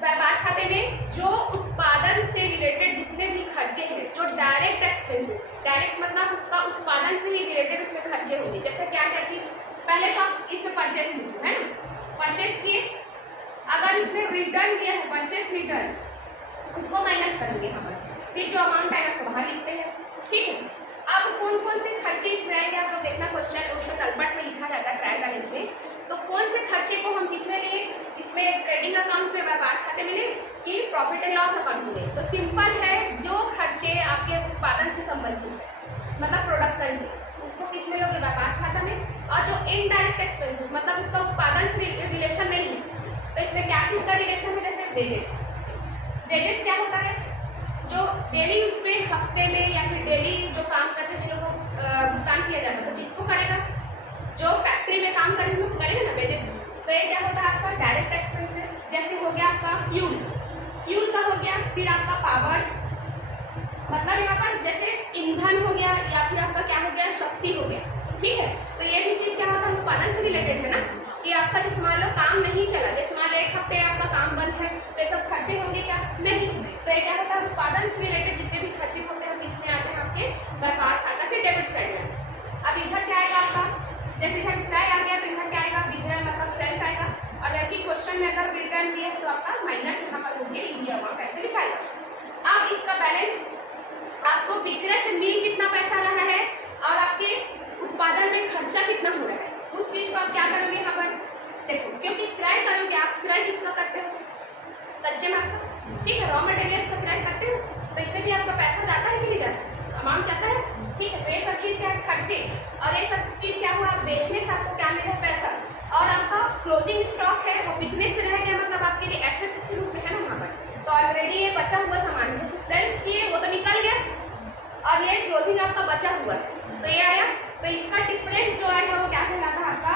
व्यापार खाते में जो उत्पादन से रिलेटेड जितने भी खर्चे हैं, जो डायरेक्ट एक्सपेंसेस, डायरेक्ट मतलब उसका उत्पादन से ही रिलेटेड उसमें खर्चे होंगे। जैसे क्या क्या चीज, पहले तो आप इसमें परचेस लिखो, है ना, परचेस किए, अगर उसमें रिटर्न किया है परचेस रिटर्न, उसको माइनस करेंगे हम, फिर जो अमाउंट आएगा उसको बाहर लिखते हैं, ठीक है। अब कौन कौन से खर्चे इसमें आएंगे आपको देखना, क्वेश्चन उसमें तलपट में लिखा जाता है ट्रायल बैलेंस में, तो कौन से खर्चे को हम किसमें लिए, इसमें ट्रेडिंग अकाउंट में, व्यापार खाते में ले कि प्रॉफिट एंड लॉस अकाउंट में। तो सिंपल है, जो खर्चे आपके उत्पादन से संबंधित है, मतलब प्रोडक्शन से, उसको किसमें लोगे, व्यापार खाता में। और जो इनडायरेक्ट एक्सपेंसेस, मतलब उसका उत्पादन से रिलेशन नहीं है, तो इसमें क्या चीज का रिलेशन है, जैसे वेजेस। वेजेस क्या होता है, जो डेली उस पर हफ्ते में या फिर डेली जो काम करते हैं जिन लोगों को भुगतान किया जाता है, तो किसको करेगा, जो फैक्ट्री में काम करेंगे उनको करेगा ना, वेजेस। तो ये क्या होता है आपका डायरेक्ट एक्सपेंसेस, जैसे हो गया आपका फ्यूल, फ्यूल का हो गया, फिर आपका पावर, मतलब यहाँ पर जैसे ईंधन हो गया, या फिर आपका क्या हो गया, शक्ति हो गया, ठीक है। तो ये भी चीज़ क्या होता है, उत्पादन से रिलेटेड है ना, कि आपका जैसे मान लो काम नहीं चला, जैसे मान लो 1 हफ्ते आपका काम बंद है, तो ये सब खर्चे होंगे क्या, नहीं। तो ये क्या होता है, उत्पादन से रिलेटेड जितने भी खर्चे होते हैं इसमें आते हैं आपके व्यापार खाता के डेबिट साइड में। अब इधर क्या आएगा आपका, जैसे इधर क्रय आ गया तो इधर क्या आएगा, विक्रय मतलब सेल्स आएगा, और वैसे ही क्वेश्चन में अगर रिटर्न दिया है तो आपका माइनस यहाँ पर होंगे, इजी अमाउंट ऐसे लिखाएगा। अब इसका बैलेंस आपको विक्रय से मिल कितना पैसा रहा है और आपके उत्पादन में खर्चा कितना हो रहा है, उस चीज को आप क्या करोगे यहाँ पर देखो, क्योंकि क्रय करोगे आप, क्रय किसका करते हो, कच्चे माल का, ठीक है, रॉ मटेरियल्स का क्रय करते हो, तो इससे भी आपका पैसा जाता है कि नहीं जाता, अमाउंट जाता है, ठीक है। तो ये सब चीज़ क्या है, खर्चे, और ये सब चीज़ क्या हुआ, बेचने से आपको क्या मिला है, पैसा, और आपका क्लोजिंग स्टॉक है वो बिकने से रह गया, मतलब आपके लिए एसेट्स के रूप में है ना वहाँ पर। तो ऑलरेडी ये बचा हुआ सामान जैसे सेल्स किए वो तो निकल गया, और ये क्लोजिंग आपका बचा हुआ है, तो ये आया। तो इसका डिफरेंस जो आएगा वो क्या कहलाता है, आपका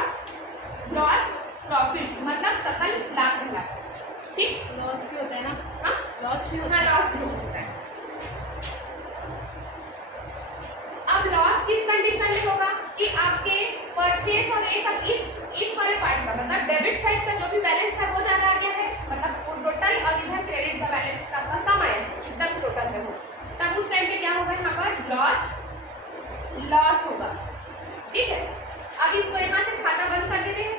लॉस प्रॉफिट, मतलब सकल लाभ कहलाता है, ठीक। लॉस भी होता है ना, हाँ लॉस भी होता है, लॉस भी हो सकता है। अब लॉस किस कंडीशन में होगा कि आपके परचेस और ये सब इस वाले पार्ट का, मतलब डेबिट साइड का जो भी बैलेंस है वो ज़्यादा आ गया है, मतलब टोटल, और इधर क्रेडिट का बैलेंस आपका कम आया है, जितना भी टोटल है वो, तब उस टाइम पे क्या होगा, यहाँ पर लॉस होगा, ठीक है। अब इसको यहाँ से खाता बंद कर देते हैं।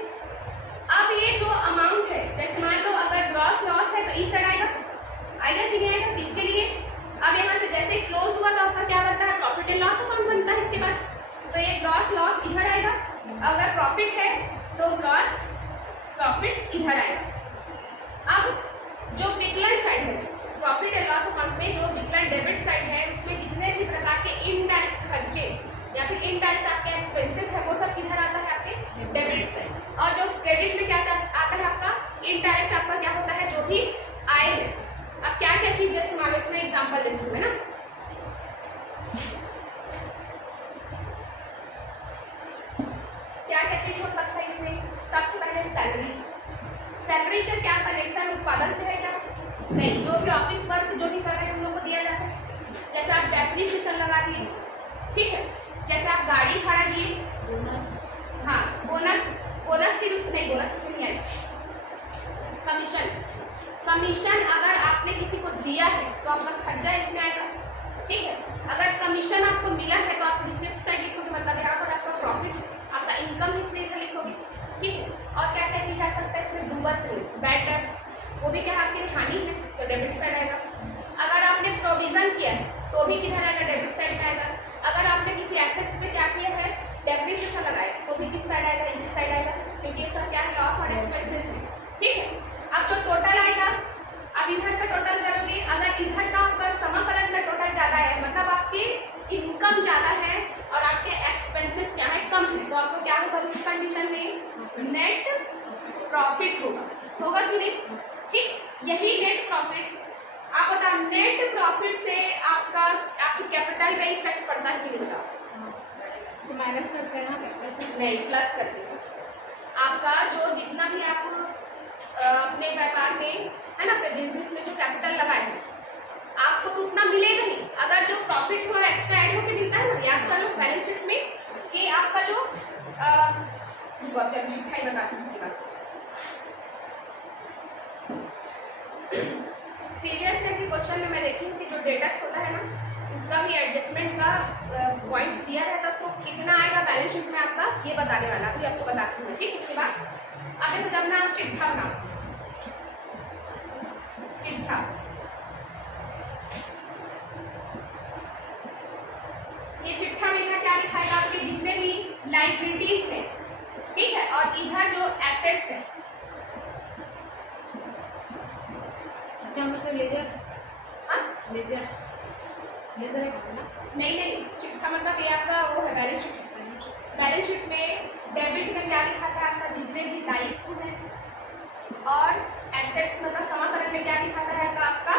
अब ये जो अमाउंट है, जैसे मान लो अगर ग्रॉस लॉस है तो इस साइड आएगा कि नहीं आएगा, इसके लिए अब यहाँ से जैसे ही क्लोज हुआ तो आपका क्या बनता है, प्रॉफिट एंड लॉस अकाउंट बनता है इसके बाद, तो ये ग्रॉस लॉस इधर आएगा, अगर प्रॉफिट है तो ग्रॉस प्रॉफिट इधर आएगा। अब जो विकलन साइड है प्रॉफिट एंड लॉस अकाउंट में, जो विकलन डेबिट साइड है उसमें जितने भी प्रकार के इनडायरेक्ट खर्चे या फिर इनडायरेक्ट आपके एक्सपेंसेस है वो सब किधर आता है, आपके डेबिट साइड। और जो क्रेडिट में क्या आता है आपका, इनडायरेक्ट आपका क्या होता है, जो भी आय है। अब क्या क्या चीज, जैसे मान लो इसमें एग्जांपल देती हूँ मैं ना, क्या क्या चीज हो सकता है इसमें, सबसे पहले सैलरी। सैलरी का क्या कनेक्शन उत्पादन से है क्या, नहीं, जो भी ऑफिस वर्क जो भी कर रहे हैं उन लोगों को दिया जाता है। जैसे आप डेप्रिसिएशन लगा दिए, ठीक है, जैसे आप गाड़ी भाड़ा दिए, बोनस, हाँ बोनस के रूप नहीं, बोनस इसमें नहीं आएगा, कमीशन अगर आपने किसी को दिया है तो आपका खर्चा इसमें आएगा, ठीक है। अगर कमीशन आपको मिला है तो आप रिसिप्ट साइड लिखोगे, मतलब यहाँ पर आपका प्रॉफिट, आपका इनकम है इसलिए इधर लिखोगे, ठीक है। और क्या क्या चीज़ आ सकता है इसमें, डूबत बैड डेट्स, वो भी क्या आपकी हानि है तो डेबिट साइड आएगा। अगर आपने प्रोविजन किया है तो भी किधर आएगा, डेबिट साइड में आएगा। अगर आपने किसी एसेट्स पे क्या किया है, डेप्रिसिएशन लगाया तो भी किस साइड आएगा, इसी साइड आएगा, क्योंकि ये सब क्या है, लॉस और एक्सपेंसेस है, ठीक है। अब जो टोटल आएगा, अब इधर का टोटल करोगे, अगर इधर का आपका समाकलन में टोटल ज़्यादा है, मतलब आपकी इनकम ज़्यादा है और आपके एक्सपेंसेस क्या है, कम है, तो आपको क्या होगा उस कंडीशन में, नेट प्रॉफिट होगा कि नहीं, ठीक। यही नेट प्रॉफिट, आप बताओ नेट प्रॉफिट से आपकी कैपिटल पे इफेक्ट पड़ता है कि नहीं, बताओ। तो माइनस करते हैं ना कैपिटल, नहीं, प्लस करते हैं। आपका जो जितना भी आप अपने व्यापार में तो उतना मिलेगा ही। अगर जो प्रॉफिट हुआ एक्स्ट्रा ऐड होकर मिलता है ना, याद करो बैलेंस शीट में कि आपका जो चिट्ठाई लगाती हूँ इसके बाद प्रीवियस ईयर के क्वेश्चन में मैं देखी हूँ कि जो डेटर्स होता है ना उसका भी एडजस्टमेंट का पॉइंट्स दिया रहता है, उसको कितना आएगा बैलेंस शीट में आपका ये बताने वाला, अभी आपको बताती हूँ। ठीक, इसके बाद आगे तो जब ना आप चिट्ठा बनाओ, चिट्ठा ये चिट्ठा में क्या लिखा है आपके जितने भी लाइबिलिटीज है, ठीक है, और इधर जो एसेट्स है, चिट्ठा मतलब लेजर, हाँ लेजर लेजर है ना? नहीं, चिट्ठा मतलब ये आपका वो है बैलेंस शीट। बैलेंस शीट में डेबिट में क्या लिखा था आपका जितने भी दायित्व है, और एसेट्स मतलब समाकलन में क्या लिखा था आपका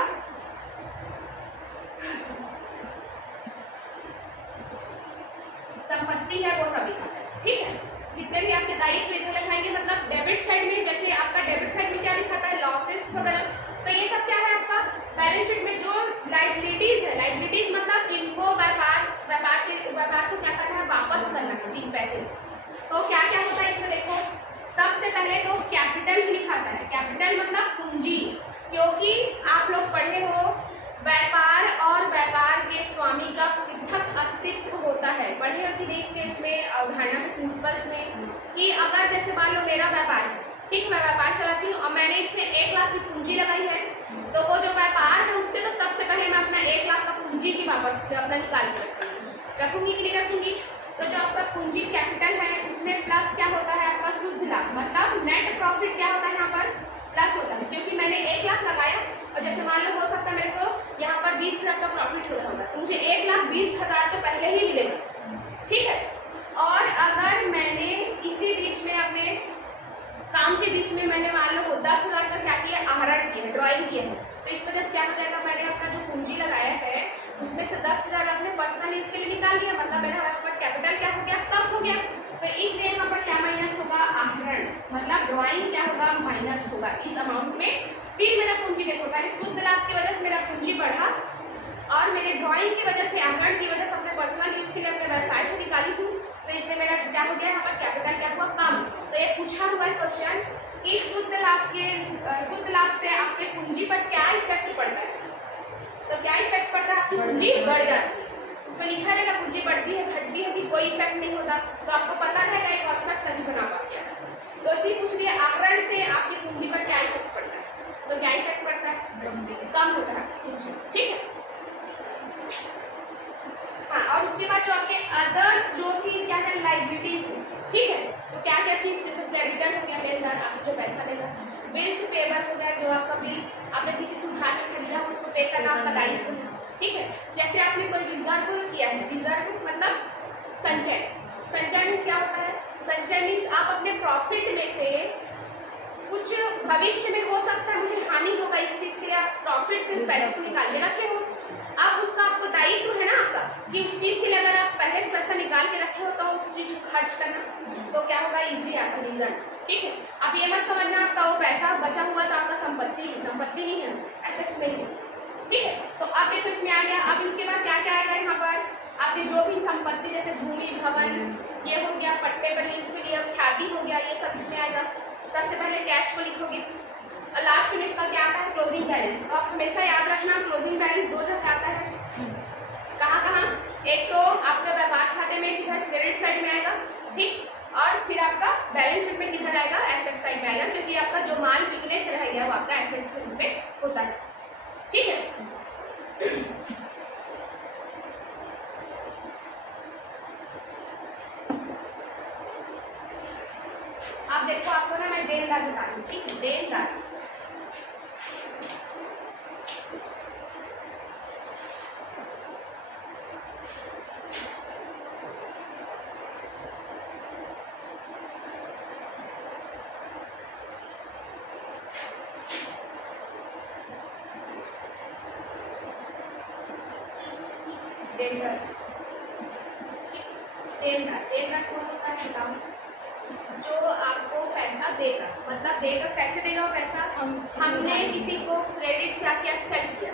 संपत्ति है वो सब लिखा है। ठीक है, जितने भी आपके दायित्व इधर लिखाएंगे, मतलब डेबिट साइड में जैसे आपका डेबिट साइड में क्या लिखा था लॉसेस वगैरह, तो ये सब क्या है आपका बैलेंस शीट में जो लाइबिलिटीज है, लाइबिलिटीज मतलब जिनको व्यापार को क्या करना है वापस करना है जिन पैसे, तो क्या क्या होता है इसमें देखो। सबसे पहले तो कैपिटल ही लिखाता है, कैपिटल मतलब पूंजी, क्योंकि आप लोग पढ़े हो व्यापार और व्यापार के स्वामी का पृथक अस्तित्व होता है, पढ़े हो कि नहीं इसके इसमें अवधारणा के प्रिंसिपल्स में कि अगर जैसे मान लो मेरा व्यापार है, ठीक, मैं व्यापार चलाती हूँ और मैंने इसमें 1 लाख की पूंजी लगाई है, तो वो जो व्यापार है उससे तो सबसे पहले मैं अपना 1 लाख का पूंजी की वापस अपना निकाल के रखूंगी कि नहीं रखूंगी। तो जो आपका पूंजी कैपिटल है उसमें प्लस क्या होता है आपका शुद्ध लाभ, मतलब नेट प्रॉफिट क्या होता है यहाँ पर प्लस होता है, क्योंकि मैंने 1 लाख लगाया और जैसे मान लो हो सकता है मेरे को यहाँ पर 20 लाख का प्रॉफिट हो रहा होगा, तो मुझे 1,20,000 तो पहले ही मिलेगा। ठीक है, और अगर मैंने इसी बीच में अपने काम के बीच में मैंने मान लो 10,000 का क्या किया आहरण किया, ड्राइंग किया है, तो इस वजह से क्या हो जाएगा मैंने अपना जो पूंजी लगाया है उसमें से 10,000 अपने पर्सनल यूज के लिए निकाल लिया, मतलब मेरा वहाँ पर कैपिटल क्या हो गया कम हो गया, तो इसलिए यहाँ पर क्या माइनस होगा आहरण, मतलब ड्राइंग क्या होगा माइनस होगा इस अमाउंट में। फिर मेरा पूंजी देखो पहले शुद्ध लाभ की वजह से मेरा पूंजी बढ़ा और मेरे ड्राइंग की वजह से आहरण की वजह से अपने पर्सनल यूज के लिए अपने व्यवसाय से निकाली हूँ, तो इसमें मेरा क्या हो गया यहाँ पर कैपिटल क्या हुआ कम। तो ये पूछा हुआ है क्वेश्चन कि शुद्ध लाभ से आपके पूंजी पर क्या इफेक्ट पड़ता है, तो क्या इफेक्ट पड़ता है आपकी पूंजी बढ़ जाती है, उसमें लिखा रहेगा पूंजी बढ़ती है घटती है कि कोई इफेक्ट नहीं होता, तो आपको पता रहेगा एक कॉन्सेप्ट नहीं बना पा गया। तो इसी पूछ लिया आहरण से आपकी पूंजी पर क्या इफेक्ट पड़ता है, तो क्या इफेक्ट पड़ता है कम होता है पूंजी। ठीक है, हाँ, और उसके बाद जो आपके अदर्स जो भी क्या है लाइबिलिटीज है, ठीक है, तो क्या क्या चीज़ जैसे क्रेडिटर हो गया लेनदार आपसे जो पैसा लेगा, बिल्स पेबल हो गया जो आपका बिल आपने किसी से उधार में खरीदा उसको पे करना आपका दायित्व है। ठीक है, जैसे आपने कोई रिजर्व किया है, रिजर्व मतलब संचय, संचय मीन्स क्या होता है, संचय मीन्स आप अपने प्रॉफिट में से कुछ भविष्य में हो सकता है मुझे हानि होगा इस चीज़ के लिए आप प्रॉफिट से उस पैसे को निकाल के रखे हो, आप उसका आपको दायित्व है ना आपका कि उस चीज़ के लिए अगर आप पहले से पैसा निकाल के रखे हो तो उस चीज़ को खर्च करना, तो क्या होगा इधर आपका रीजन। ठीक है, आप ये मत समझना आपका वो पैसा बचा हुआ तो आपका संपत्ति है, संपत्ति नहीं है, एसेट्स नहीं है। ठीक है, तो अब देखो इसमें आ गया। अब इसके बाद क्या क्या आएगा यहाँ पर आपके जो भी संपत्ति जैसे भूमि भवन ये हो गया, पट्टे पर लीज के लिए ख्याति हो गया, ये सब इसमें आएगा। सबसे पहले कैश को लिखोगे और लास्ट में इसका क्या आता है क्लोजिंग बैलेंस। तो आप हमेशा याद रखना क्लोजिंग बैलेंस 2 जगह आता है, कहाँ कहाँ, एक तो आपके व्यापार खाते में किधर क्रेडिट साइड में आएगा, ठीक, और फिर आपका बैलेंस शीट में किधर आएगा एसेट साइड में आएगा, क्योंकि आपका जो माल बिकने से रह गया वो आपका एसेट्स के रूप में होता है। ठीक है, अब देखो आपको ना मैं देनदार बता दूँ। ठीक है, देनदार देनदार कौन होता है बताओ, जो आपको पैसा देगा, मतलब देगा कैसे देगा वो पैसा, हमने किसी को क्रेडिट क्या किया सेल किया,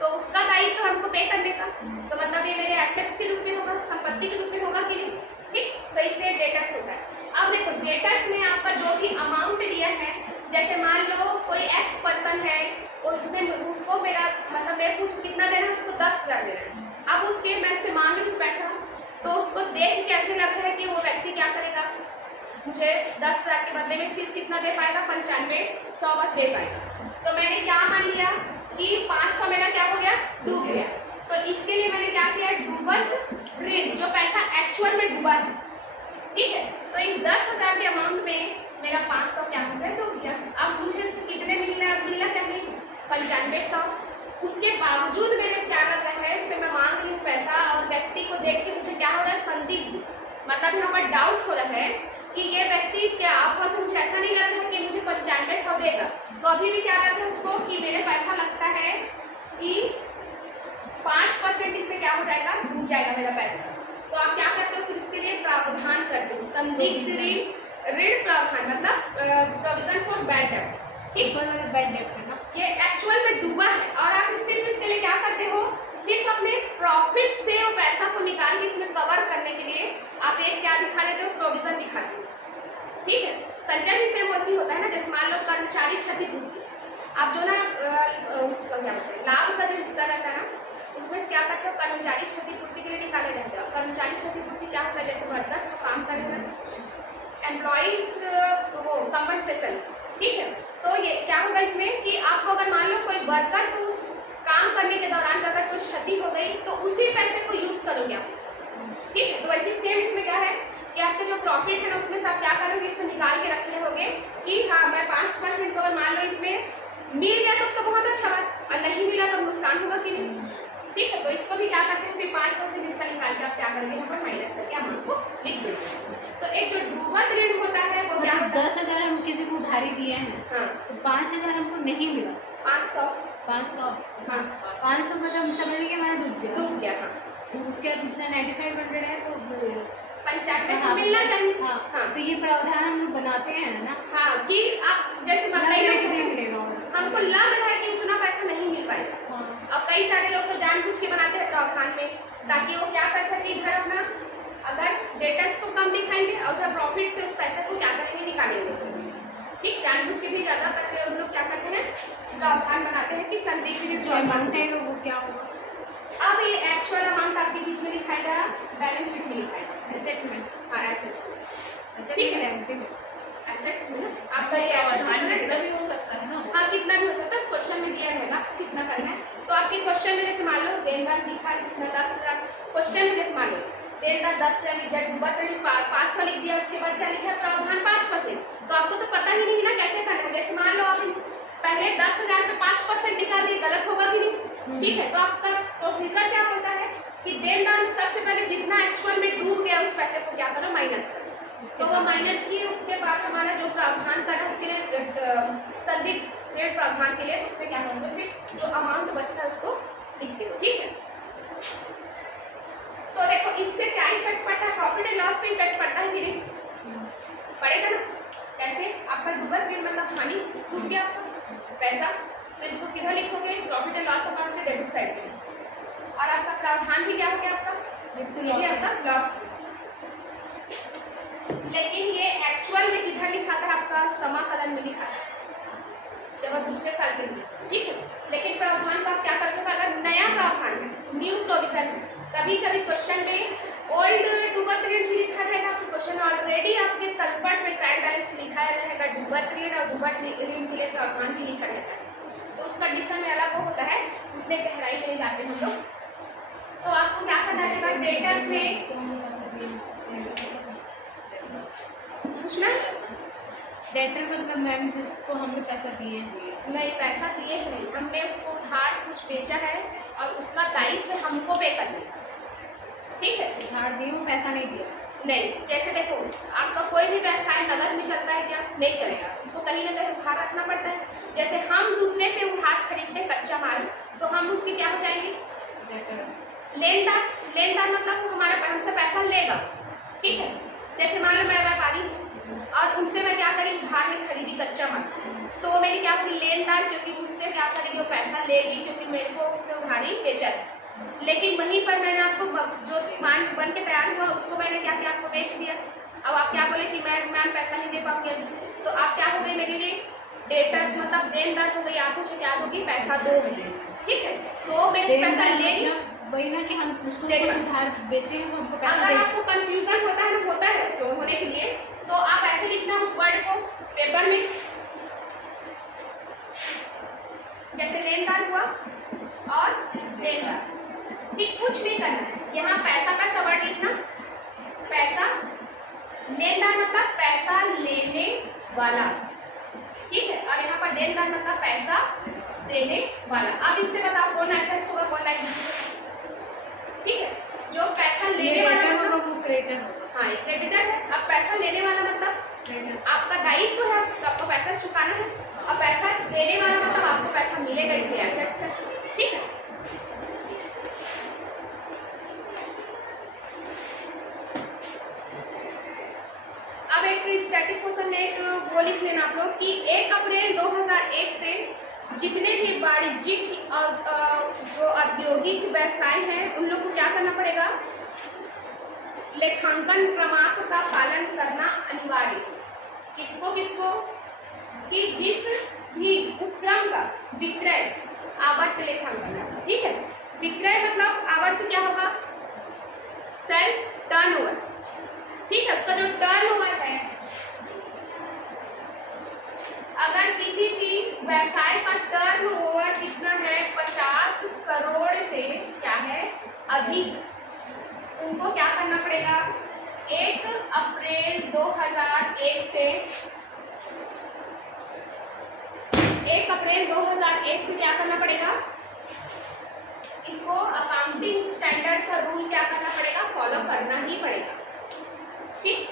तो उसका दायित्व हमको पे करने का, तो मतलब ये मेरे एसेट्स के रूप में होगा, संपत्ति के रूप में होगा कि नहीं, ठीक। तो इसलिए डेटर्स होता है। अब देखो डेटर्स में आपका जो भी अमाउंट लिया है, जैसे मान लो कोई एक्स पर्सन है और उसने उसको मेरा मतलब मैं कुछ कितना देना है, उसको 10,000 देना है। अब उसके मैं उससे मांग रही हूँ पैसा, तो उसको देख कैसे लग रहा है कि वो व्यक्ति क्या करेगा, मुझे 10,000 के बदले में सिर्फ कितना दे पाएगा, 95-100 बस दे पाएगा। तो मैंने क्या मान लिया कि 500 मेरा क्या हो गया, डूब गया। तो इसके लिए मैंने क्या किया, डूबत ऋण, जो पैसा एक्चुअल में डूबा है, ठीक है। तो इस 10,000 के अमाउंट में मेरा 500 क्या हो गया, डूब गया। अब मुझे उससे कितने मिलना चाहिए, 95-100। उसके बावजूद मेरे क्या लग रहा है, उससे मैं मांग रही हूँ पैसा और व्यक्ति को देख के मुझे क्या हो रहा है, संदिग्ध, मतलब यहाँ पर डाउट हो रहा है कि ये व्यक्ति, इसके आभाव से मुझे ऐसा नहीं लग रहा है कि मुझे 95-100 देगा। तो अभी भी क्या लग रहा है उसको कि मेरे पैसा लगता है कि 5% इससे क्या हो जाएगा, डूब जाएगा मेरा पैसा। तो आप क्या करते हो, फिर उसके लिए प्रावधान करते हो, संदिग्ध ऋण प्रावधान, मतलब प्रोविजन फॉर बैड डेब्ट, ठीक। बैड डेब्ट है ना, ये एक्चुअल में डूबा है और आप सिर्फ इसके लिए क्या करते हो, सिर्फ अपने प्रॉफिट से वो पैसा को निकाल के इसमें कवर करने के लिए आप एक क्या दिखा देते हो, प्रोविजन दिखाते हो, ठीक है। संचय भी सेम वैसे होता है ना, जैसे मान लो कर्मचारी क्षतिपूर्ति, आप जो ना उसका क्या बोलते हैं, लाभ का जो हिस्सा रहता है ना, उसमें से क्या करते हो, कर्मचारी क्षतिपूर्ति के लिए निकाले रहते हो। कर्मचारी क्षतिपूर्ति क्या होता है, जैसे वर्कर्स जो काम कर रहे हैं, एम्प्लॉइज वो कंपनसेशन, ठीक है। तो ये क्या होगा इसमें कि आपको अगर मान लो कोई वर्कर को उस काम करने के दौरान अगर कुछ क्षति हो गई तो उसी पैसे को यूज करोगे आप उसका, ठीक है। तो वैसे सेम इसमें क्या है कि आपके जो प्रॉफिट है ना, उसमें से आप क्या करोगे, इसमें निकाल के रख रहे होगे कि हाँ मैं 5% को अगर मान लो इसमें मिल गया तो बहुत अच्छा बात, और नहीं मिला तो नुकसान होगा कि नहीं, ठीक है। तो इसको भी क्या करते हैं, फिर 5% हिस्सा निकाल के आप क्या करेंगे, यहाँ पर माइनस करके अमाउंट को लिख देंगे। तो एक जो डूबत ऋण होता है वो क्या होता है, 10,000 हम किसी को उधारी दिए हैं, हाँ, तो 5,000 हमको नहीं मिला, 500, 500, हाँ 500 मतलब हम समझ गए हमारा डूब गया, हाँ। तो उसके बाद जितना 9500 है तो 95 मिलना चाहिए, हाँ। हाँ। तो ये प्रावधान हम लोग बनाते हैं ना, हाँ कि आप जैसे बताइए हमको लग रहा है कि उतना पैसा नहीं मिल पाएगा। हाँ। अब कई सारे लोग तो जानबूझ के बनाते हैं प्रावधान में, ताकि वो क्या कर सके, इधर अपना अगर डेटर्स को कम दिखाएंगे और उधर प्रॉफिट से उस पैसे को क्या करेंगे, निकालेंगे, ठीक। जानबूझ के भी ज़्यादा करके हम लोग क्या करते हैं, प्रावधान बनाते हैं कि संदिग्ध जो अमाउंट है वो क्या होगा। अब ये एक्चुअल अमाउंट आपकी किस में लिखाएगा, बैलेंस शीट में लिखाएगा, एसेट में, हाँ एसेट्स में, ठीक है, एसेट्स में ना आपका ये एसेट्स भी हो सकता है ना, हाँ कितना भी हो सकता है, क्वेश्चन में दिया रहेगा कितना करना है। तो आपके क्वेश्चन में जैसे मान लो देनदार लिखा है कितना, 10,000, क्वेश्चन में जैसे मान लो देनदार 10,000 लिख दिया, डूबत ऋण 500 लिख दिया, उसके बाद क्या लिखा, प्रावधान 5%। तो आपको तो पता ही नहीं ना कैसे करना है, जैसे मान लो आप इस पहले 10,000 पे 5% निकाल दिए, गलत होगा कि नहीं, ठीक है। तो आपका प्रोसीजर क्या होता है कि देनदार सबसे पहले जितना एक्चुअल में डूब गया उस पैसे को क्या करो, माइनस करो। तो वो माइनस की, उसके बाद हमारा जो प्रावधान करना है उसके लिए संदिग्ध ऋण प्रावधान के लिए उसमें क्या करोगे, फिर जो अमाउंट बचता है उसको लिखते हो, ठीक है। तो देखो इससे क्या इफेक्ट पड़ता है, प्रॉफिट एंड लॉस पे इफेक्ट पड़ता है कि नहीं, पड़ेगा ना। कैसे, आपका डूबत ऋण मतलब हानि, डूब गया आपका पैसा, तो इसको किधर लिखोगे, प्रॉफिट एंड लॉस अकाउंट के डेबिट साइड पे, और आपका प्रावधान भी क्या हो गया आपका, ये भी आपका लॉस। लेकिन ये एक्चुअल में किधर लिखा था आपका, समाकलन में लिखा था जब आप दूसरे साल के लिए, ठीक है। लेकिन प्रावधान का क्या करते हैं, अगर नया प्रावधान है, न्यू प्रोविजन है, कभी कभी क्वेश्चन में ओल्ड डूबत ऋण भी लिखा रहेगा, क्वेश्चन ऑलरेडी आपके तलपट में ट्रायल बैलेंस लिखा रहेगा, डूबत ऋण और डूबत ऋण के लिए प्रावधान भी लिखा रहता है, तो उसका कंडीशन में अलग होता है, उतने गहराई में जाते हैं हम लोग। तो आपको क्या करना रहेगा, डेटर्स में पूछना, डेटर मतलब मैम जिसको हमने पैसा दिए नहीं, पैसा दिए ही नहीं, हमने उसको उधार कुछ बेचा है और उसका दायित्व हमको पे करना, ठीक है। उधार दिए, वो पैसा नहीं दिया, नहीं, जैसे देखो आपका कोई भी व्यवसाय नगद में चलता है क्या, नहीं चलेगा, उसको कहीं ना कहीं उधार रखना पड़ता है। जैसे हम दूसरे से उधार खरीदते कच्चा माल, तो हम उसके क्या हो जाएंगे, लेनदार। लेनदार मतलब वो हमारा हमसे पैसा लेगा, ठीक है। जैसे मान लो मैं व्यापारी हूँ, और उनसे मैं क्या करी, उधार में खरीदी कच्चा माल। तो वो मेरी क्या होगी, लेनदार, क्योंकि मुझसे क्या करेगी, वो पैसा लेगी क्योंकि मेरे को उसने उधारी बेचा है। लेकिन वहीं पर मैंने आपको जो मान बन के तैयार हुआ उसको मैंने क्या किया, आपको बेच दिया। अब आप क्या बोले कि मैम पैसा नहीं दे पाऊंगी अभी, तो आप क्या हो गई मेरे लिए डेटर्स, मतलब देनदार हो गई। आप मुझे क्या दोगी, पैसा दो, ठीक है। तो मेरे से पैसा लेगी, वही ना कि हम उसको उधार बेचे हैं, हमको पैसा अगर दे। आपको कंफ्यूजन होता है ना, होता है तो होने के लिए, तो आप ऐसे लिखना उस वर्ड को पेपर में, जैसे लेनदार हुआ और देनदार, ठीक, कुछ नहीं करना है। यहाँ पैसा पैसा वर्ड लिखना, पैसा, लेनदार मतलब पैसा लेने वाला, ठीक है, और यहाँ पर देनदार मतलब पैसा देने वाला। अब इससे बताओ कौन एसेट्स होगा, कौन लायबिलिटी, ठीक है। जो पैसा लेने वाला मतलब वो क्रेडिटर होगा। हाँ, ये क्रेडिटर है। अब पैसा लेने वाला मतलब आपका दायित्व है, आपको पैसा चुकाना है, और पैसा देने वाला मतलब आपको पैसा मिलेगा, इसलिए एसेट्स है, ठीक है। अब एक स्टैटिक क्वेश्चन में एक वो लिख लेना आप लोग कि 1 अप्रैल 2001 से जितने भी वाणिज्यिक जो औद्योगिक व्यवसाय हैं उन लोग को क्या करना पड़ेगा, लेखांकन क्रमांक का पालन करना अनिवार्य है। किसको किसको, कि जिस भी उपक्रम का विक्रय आवर्त लेखांकन है, ठीक है। विक्रय मतलब आवर्त क्या होगा, सेल्स टर्नओवर, ठीक है। उसका जो टर्नओवर है, अगर किसी भी व्यवसाय का टर्नओवर कितना है, 50 करोड़ से क्या है अधिक, उनको क्या करना पड़ेगा, 1 अप्रैल 2001 से 1 अप्रैल 2001 से क्या करना पड़ेगा, इसको अकाउंटिंग स्टैंडर्ड का रूल क्या करना पड़ेगा, फॉलो करना ही पड़ेगा, ठीक।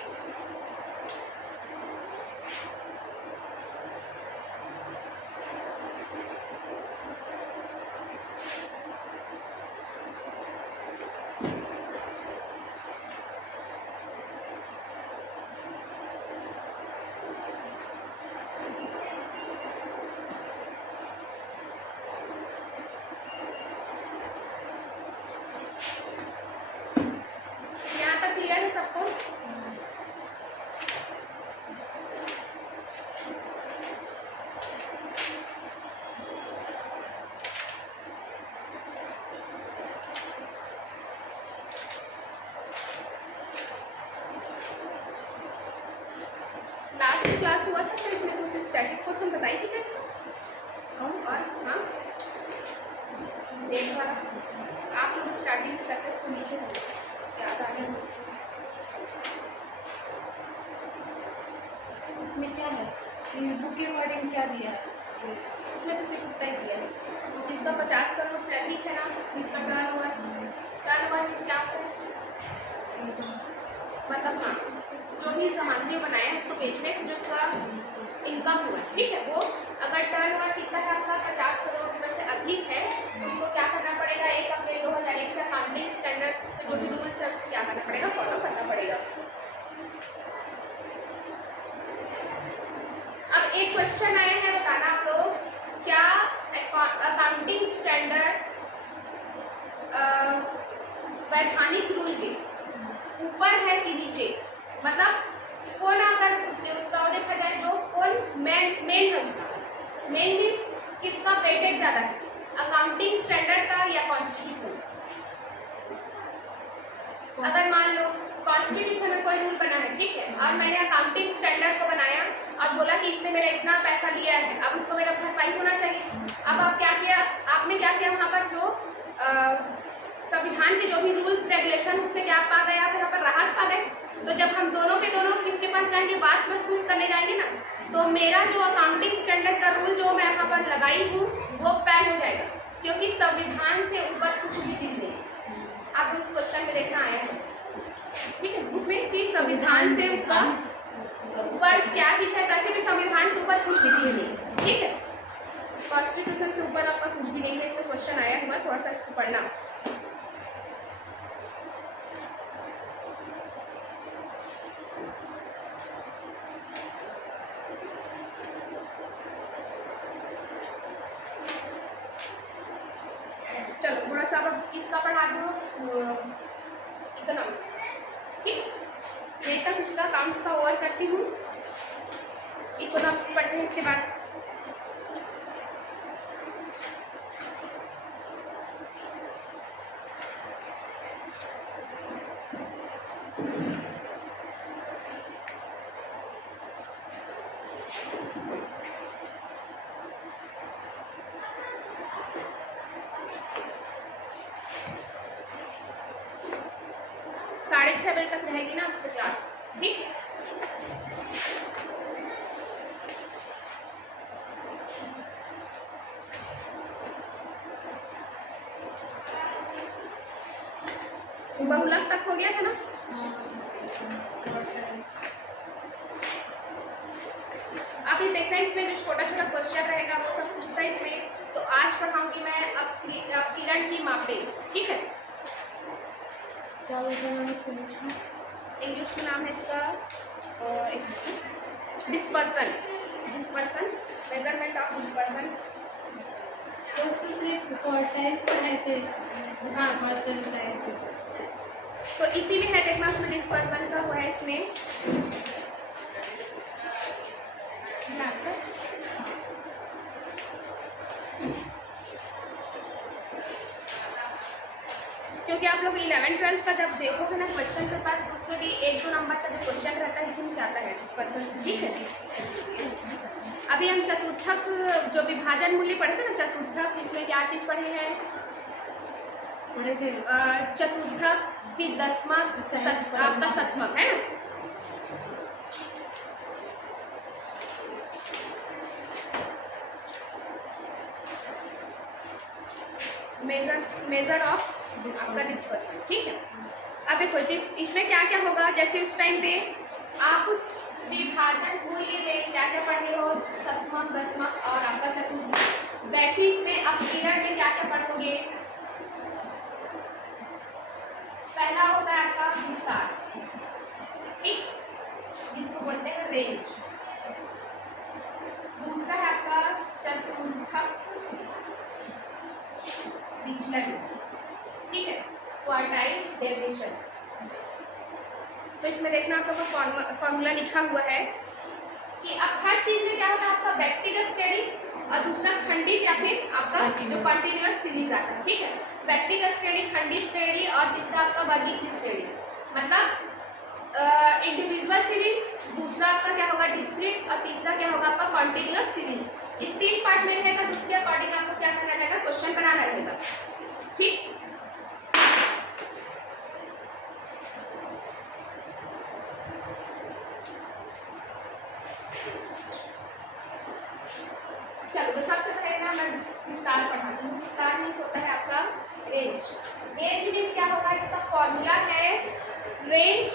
यहाँ तक क्लियर है सबको? लास्ट क्लास हुआ था तो इसमें कुछ स्टैटिक क्वेश्चन बताई थी कैसे, और हाँ एक बार आप लोग स्टार्टिंग करते तो लिखे थे, याद आ गया मुझसे। इसमें क्या है, बुक के अकॉर्डिंग क्या दिया है, उसमें तो सिर्फ उतना ही दिया है, जिसका 50 करोड़ से अधिक है ना, जिसका टर्नओवर इस क्या होता है, मतलब हाँ, जो भी सामग्री बनाया है उसको बेचने से जो उसका इनकम हुआ, ठीक है, वो अगर टर्नओवर कितना है आपका 50 करोड़ रुपये से अधिक है, तो उसको क्या करना पड़ेगा, 1 अप्रैल 2001 से अकाउंटिंग स्टैंडर्ड जो भी रूल्स है उसको क्या करना पड़ेगा, फॉलो करना पड़ेगा उसको। अब एक क्वेश्चन आया है, बताना आप लोग, क्या अकाउंटिंग स्टैंडर्ड वैधानिक रूल के ऊपर है कि नीचे, मतलब कौन अगर उसका देखा जाए जो कौन मेन है, उसका मेन मीन्स किसका वेटेज ज़्यादा है, अकाउंटिंग स्टैंडर्ड का या कॉन्स्टिट्यूशन। अगर मान लो कॉन्स्टिट्यूशन में कोई रूल बना है, ठीक है, और मैंने अकाउंटिंग स्टैंडर्ड को बनाया और बोला कि इसने मेरा इतना पैसा लिया है, अब उसको मेरा भरपाई होना चाहिए। अब आप क्या किया, आपने क्या किया, वहाँ पर जो संविधान के जो भी रूल्स रेगुलेशन उससे क्या पा गए, आप यहाँ पर राहत पा गए। तो जब हम दोनों के दोनों किसके पास जाएंगे, बात प्रस्तुत करने जाएंगे ना, तो मेरा जो अकाउंटिंग स्टैंडर्ड का रूल जो मैं यहाँ पर लगाई हूँ वो फेल हो जाएगा, क्योंकि संविधान से ऊपर कुछ भी चीज़ नहीं है। आप उस क्वेश्चन में देखना आया है, ठीक है, इस बुक में, कि संविधान से उसका ऊपर क्या चीज़ है, कैसे भी संविधान से ऊपर कुछ भी चीज़ नहीं है, ठीक है, कॉन्स्टिट्यूशन से ऊपर आपका कुछ भी नहीं है। इसका क्वेश्चन आया हुआ, थोड़ा सा इसको पढ़ना। इसका पढ़ा दो इकोनॉमिक्स, ठीक। मैं तक इसका अकाउंट्स का ओवर करती हूँ, इकोनॉमिक्स पढ़ते हैं इसके बाद। साढ़े 6 बजे तक रहेगी ना आपसे क्लास, ठीक। बहुलक तक हो गया था ना। अब ये देखना, इसमें जो छोटा छोटा क्वेश्चन रहेगा वो सब पूछता है इसमें। तो आज पढ़ाऊंगी मैं अब किरण की मापे, ठीक है। इंग्लिश में नाम है इसका dispersion, dispersion, measurement of dispersion. तो दूसरे क्वार्टाइल्स पढ़ाए थे। हाँ, परसेंटाइल। तो इसी में है, देखना उसमें डिस्पर्सन का हुआ है इसमें। क्योंकि आप लोग 11th-12th का जब देखोगे ना क्वेश्चन पेपर, तो उसमें भी 1-2 नंबर का जो क्वेश्चन रहता है इसी में से आता है डिस्पर्सन से, ठीक है। अभी हम चतुर्थक जो विभाजन मूल्य पढ़े थे ना, चतुर्थक, इसमें क्या चीज़ पढ़े हैं? चतुर्थक, फिर दशमक, आपका शतमक, है ना। मेजर ऑफ आपका डिस्पर्सन, ठीक है। अब देखो इसमें क्या क्या होगा, जैसे उस टाइम पे आप विभाजन मूल्य में क्या क्या पढ़े हो, शतमक, दशमक और आपका चतुर्थक, वैसे इसमें आप किरण में क्या क्या पढ़ोगे। पहला होता है आपका विस्तार, ठीक, जिसको बोलते हैं रेंज। दूसरा है आपका चतुर्थक विचलन, ठीक है, क्वार्टाइल डेविएशन। तो इसमें देखना आप लोगों का फॉर्मूला लिखा हुआ है कि अब हर चीज में क्या होता है आपका व्यक्तिगत श्रेणी और दूसरा खंडित या फिर आपका जो कंटिन्यूअस सीरीज आता है, ठीक है। व्यक्तिगत श्रेणी, खंडित श्रेणी और तीसरा आपका वर्गीकृत श्रेणी, मतलब इंडिविजुअल सीरीज, दूसरा आपका क्या होगा डिस्क्रीट और तीसरा क्या होगा आपका कंटिन्यूअस सीरीज। ये 3 पार्ट में रहेगा, तो उसके अकॉर्डिंग आपको क्या करना रहेगा, क्वेश्चन बनाना रहेगा, ठीक। चलो, तो सबसे पहले ना मैं विस्तार पढ़ाती हूँ। विस्तार मीन्स होता है आपका रेंज। रेंज मीन्स क्या होगा, इसका फॉर्मूला है रेंज